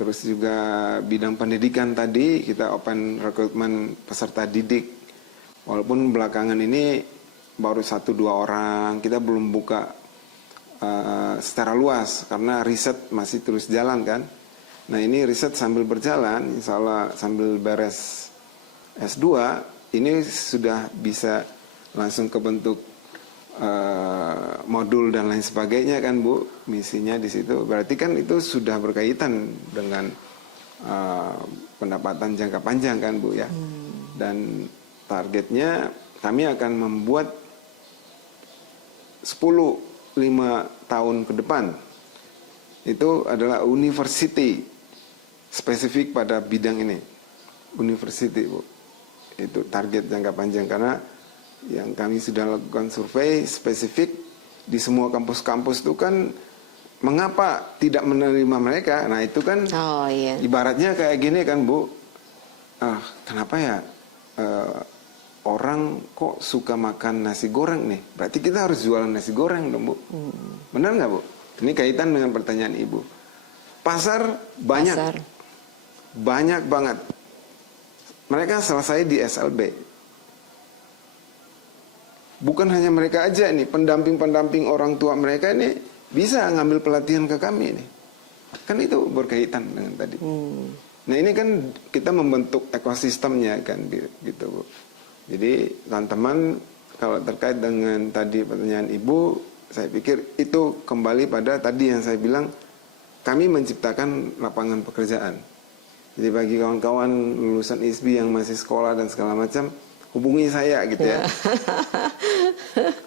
Terus juga bidang pendidikan tadi kita open rekrutmen peserta didik. Walaupun belakangan ini baru 1-2 orang, kita belum buka secara luas karena riset masih terus jalan kan. Nah ini riset sambil berjalan, insya Allah sambil beres S2, ini sudah bisa langsung ke bentuk modul dan lain sebagainya kan Bu, misinya di situ. Berarti kan itu sudah berkaitan dengan pendapatan jangka panjang kan Bu ya. Dan targetnya kami akan membuat 5 tahun ke depan itu adalah university spesifik pada bidang ini. University Bu. Itu target jangka panjang, karena yang kami sudah lakukan survei spesifik di semua kampus-kampus itu kan mengapa tidak menerima mereka. Nah itu kan ibaratnya kayak gini kan Bu, kenapa ya orang kok suka makan nasi goreng nih, berarti kita harus jualan nasi goreng dong Bu. Benar nggak Bu? Ini kaitan dengan pertanyaan Ibu. Pasar banyak, banyak banget. Mereka selesai di SLB. Bukan hanya mereka aja nih, pendamping-pendamping orang tua mereka ini bisa ngambil pelatihan ke kami nih. Kan itu berkaitan dengan tadi. Nah ini kan kita membentuk ekosistemnya kan gitu Bu. Jadi teman-teman kalau terkait dengan tadi pertanyaan Ibu, saya pikir itu kembali pada tadi yang saya bilang, kami menciptakan lapangan pekerjaan. Jadi bagi kawan-kawan lulusan ISB yang masih sekolah dan segala macam, hubungi saya gitu ya.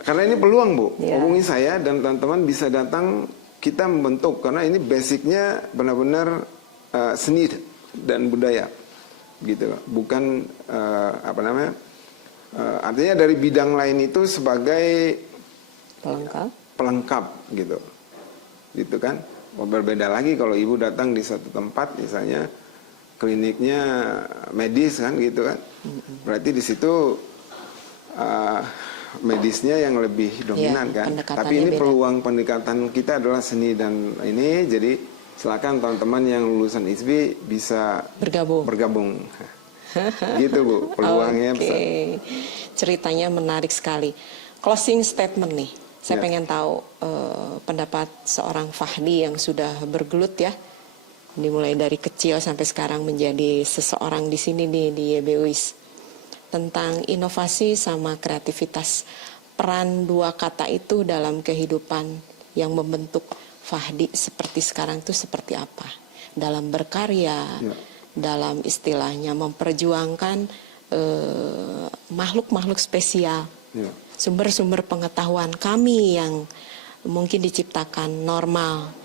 Karena ini peluang Bu, hubungi saya dan teman-teman bisa datang, kita membentuk, karena ini basicnya benar-benar seni dan budaya gitu loh. Bukan artinya dari bidang lain itu sebagai pelengkap gitu kan. Berbeda lagi kalau Ibu datang di satu tempat misalnya kliniknya medis kan gitu kan, berarti di situ medisnya yang lebih dominan kan. Tapi ini peluang pendekatan kita adalah seni dan ini, jadi silakan teman-teman yang lulusan ISB bisa bergabung. Gitu Bu, peluangnya besar. Ceritanya menarik sekali. Closing statement nih, saya pengen tahu pendapat seorang Fahdi yang sudah bergelut ya, dimulai dari kecil sampai sekarang menjadi seseorang di sini nih di YB-UIS, tentang inovasi sama kreativitas. Peran dua kata itu dalam kehidupan yang membentuk Fahdi seperti sekarang itu seperti apa? Dalam berkarya, dalam istilahnya memperjuangkan makhluk-makhluk spesial, sumber-sumber pengetahuan kami yang mungkin diciptakan normal.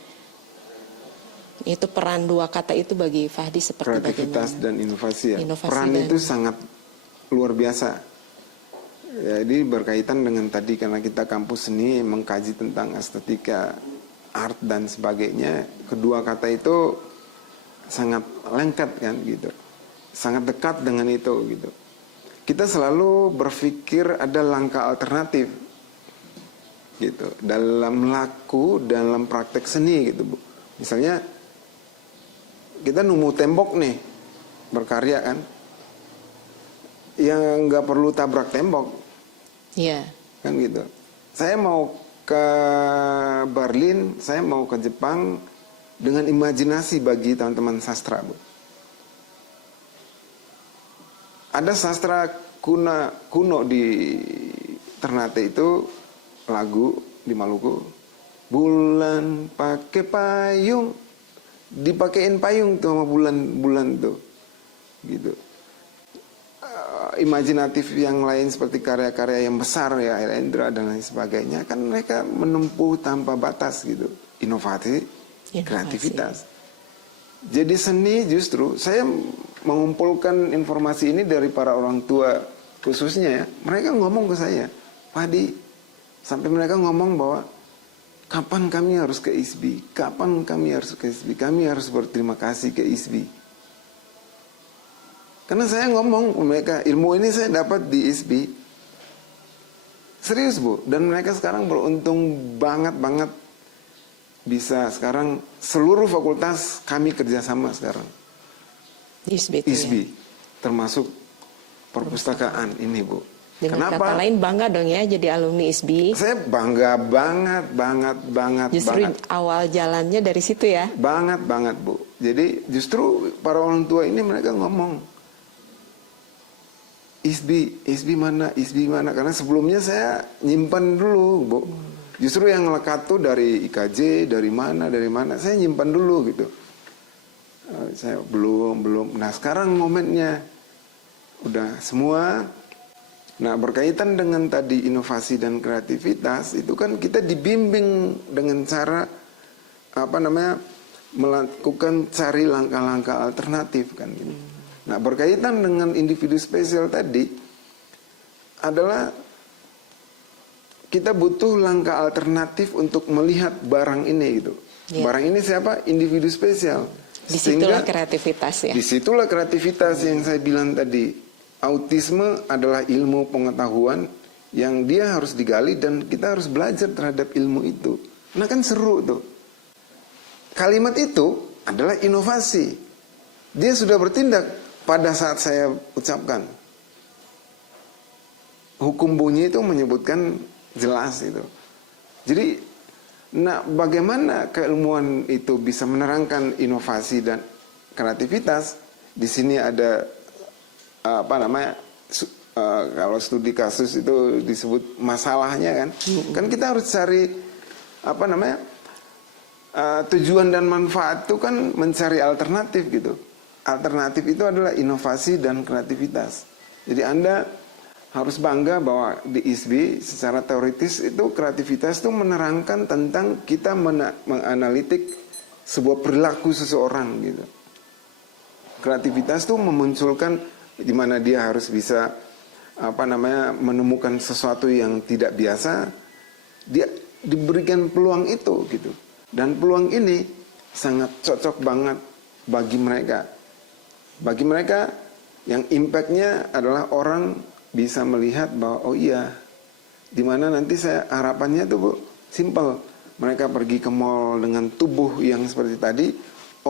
Itu peran dua kata itu bagi Fahdi seperti kreativitas bagaimana? Dan inovasi ya. Inovasi peran itu sangat luar biasa. Jadi berkaitan dengan tadi, karena kita kampus seni mengkaji tentang estetika, art dan sebagainya. Kedua kata itu sangat lengket kan gitu. Sangat dekat dengan itu gitu. Kita selalu berpikir ada langkah alternatif gitu dalam laku, dalam praktek seni gitu Bu. Misalnya kita nemu tembok nih, berkarya kan, yang nggak perlu tabrak tembok, kan gitu. Saya mau ke Berlin, saya mau ke Jepang dengan imajinasi bagi teman-teman sastra Bu. Ada sastra kuno di Ternate itu, lagu di Maluku, bulan pakai payung, dipakein payung tuh sama bulan tuh gitu. Imajinatif yang lain seperti karya-karya yang besar ya, Indra dan lain sebagainya, kan mereka menempuh tanpa batas gitu. Inovasi. Kreativitas. Jadi seni, justru saya mengumpulkan informasi ini dari para orang tua khususnya ya. Mereka ngomong ke saya, Fahdi, sampai mereka ngomong bahwa kapan kami harus ke ISB? Kapan kami harus ke ISB? Kami harus berterima kasih ke ISB. Karena saya ngomong ke mereka, ilmu ini saya dapat di ISB. Serius Bu. Dan mereka sekarang beruntung banget bisa sekarang seluruh fakultas kami kerjasama sekarang. ISB. Termasuk perpustakaan ini Bu. Dengan kata lain bangga dong ya jadi alumni ISB. Saya bangga banget. Justru awal jalannya dari situ ya. Banget Bu. Jadi justru para orang tua ini mereka ngomong, ISB mana. Karena sebelumnya saya nyimpan dulu Bu. Justru yang lekat tuh dari IKJ, dari mana, saya nyimpan dulu gitu. Saya belum. Nah sekarang momennya udah semua. Nah berkaitan dengan tadi inovasi dan kreativitas itu kan kita dibimbing dengan cara melakukan cari langkah-langkah alternatif kan gitu. Nah berkaitan dengan individu spesial tadi adalah kita butuh langkah alternatif untuk melihat barang ini gitu. Barang ini siapa? Individu spesial. Disitulah kreativitas ya. Disitulah kreativitas yang saya bilang tadi. Autisme adalah ilmu pengetahuan yang dia harus digali dan kita harus belajar terhadap ilmu itu. Nah kan seru tuh. Kalimat itu adalah inovasi. Dia sudah bertindak pada saat saya ucapkan. Hukum bunyi itu menyebutkan jelas itu. Jadi, nah bagaimana keilmuan itu bisa menerangkan inovasi dan kreativitas? Di sini ada kalau studi kasus itu disebut masalahnya kan. Kan kita harus cari tujuan dan manfaat itu kan mencari alternatif gitu. Alternatif itu adalah inovasi dan kreativitas. Jadi Anda harus bangga bahwa di ISB secara teoritis itu kreativitas itu menerangkan tentang kita menganalitik sebuah perilaku seseorang gitu. Kreativitas itu memunculkan di mana dia harus bisa menemukan sesuatu yang tidak biasa, dia diberikan peluang itu gitu. Dan peluang ini sangat cocok banget bagi mereka. Bagi mereka yang impactnya adalah orang bisa melihat bahwa oh iya, dimana nanti saya harapannya tuh Bu, simple. Mereka pergi ke mall dengan tubuh yang seperti tadi,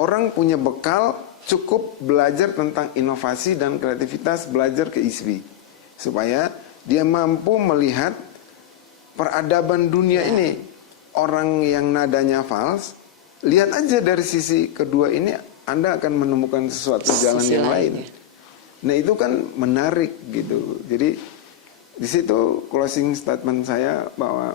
orang punya bekal cukup belajar tentang inovasi dan kreativitas, belajar ke ISB supaya dia mampu melihat peradaban dunia ini. Orang yang nadanya fals, lihat aja dari sisi kedua ini, Anda akan menemukan sesuatu jalan yang lain. Nah itu kan menarik gitu. Jadi di situ closing statement saya bahwa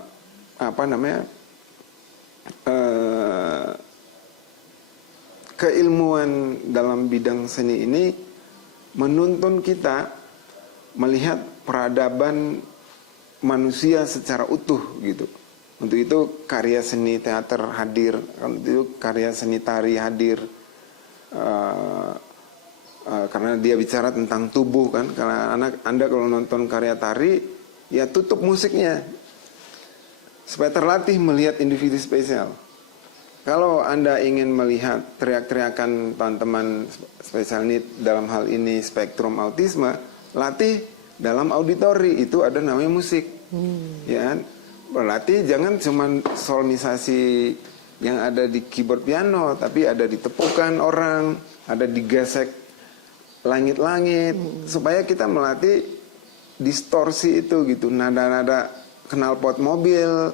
keilmuan dalam bidang seni ini menuntun kita melihat peradaban manusia secara utuh gitu. Untuk itu karya seni teater hadir, untuk itu karya seni tari hadir, karena dia bicara tentang tubuh kan. Karena Anda kalau nonton karya tari, ya tutup musiknya supaya terlatih melihat individu spesial. Kalau Anda ingin melihat teriak-teriakan teman-teman spesial need dalam hal ini spektrum autisme, latih dalam auditori, itu ada namanya musik. Ya, berlatih jangan cuma solmisasi yang ada di keyboard piano, tapi ada ditepukan orang, ada digesek langit-langit, supaya kita melatih distorsi itu gitu, nada-nada knalpot mobil.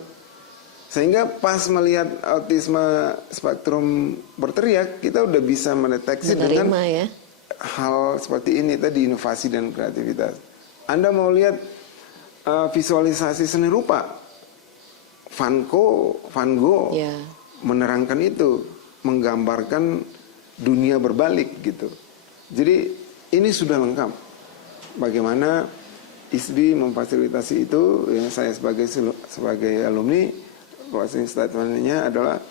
Sehingga pas melihat autisme spektrum berteriak, kita udah bisa mendeteksi dengan hal seperti ini tadi, inovasi dan kreativitas. Anda mau lihat visualisasi seni rupa, Van Gogh menerangkan itu, menggambarkan dunia berbalik gitu. Jadi ini sudah lengkap. Bagaimana ISB memfasilitasi itu, ya, saya sebagai alumni. Closing statement-nya adalah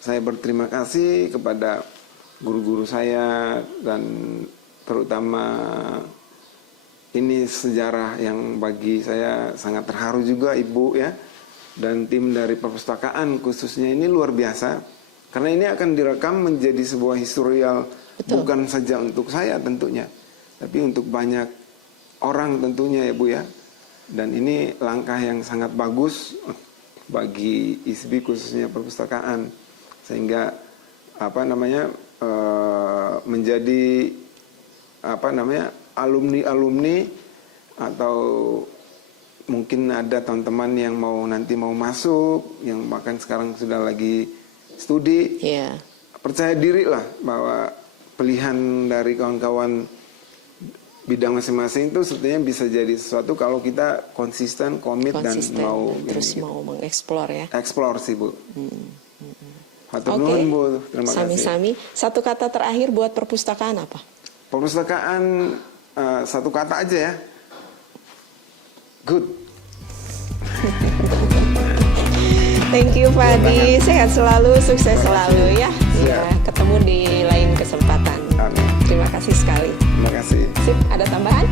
saya berterima kasih kepada guru-guru saya dan terutama ini sejarah yang bagi saya sangat terharu juga Ibu ya, dan tim dari perpustakaan khususnya ini luar biasa karena ini akan direkam menjadi sebuah historial. Betul. Bukan saja untuk saya tentunya, tapi untuk banyak orang tentunya ya Bu ya. Dan ini langkah yang sangat bagus bagi ISB khususnya perpustakaan, sehingga menjadi alumni atau mungkin ada teman-teman yang nanti mau masuk, yang bahkan sekarang sudah lagi studi, percaya diri lah bahwa pilihan dari kawan-kawan bidang masing-masing itu sebetulnya bisa jadi sesuatu kalau kita konsisten, komit dan mau terus mau mengeksplor ya. Eksplor sih Bu. Hatur Oke. nuhun, Bu. Terima kasih. Sami-sami. Satu kata terakhir buat perpustakaan apa? Perpustakaan satu kata aja ya. Good. Thank you Fadi, sehat selalu, sukses selalu ya. Siap. Ya, ketemu di lain kesempatan. Amin. Terima kasih sekali. Terima kasih. Sip, ada tambahan?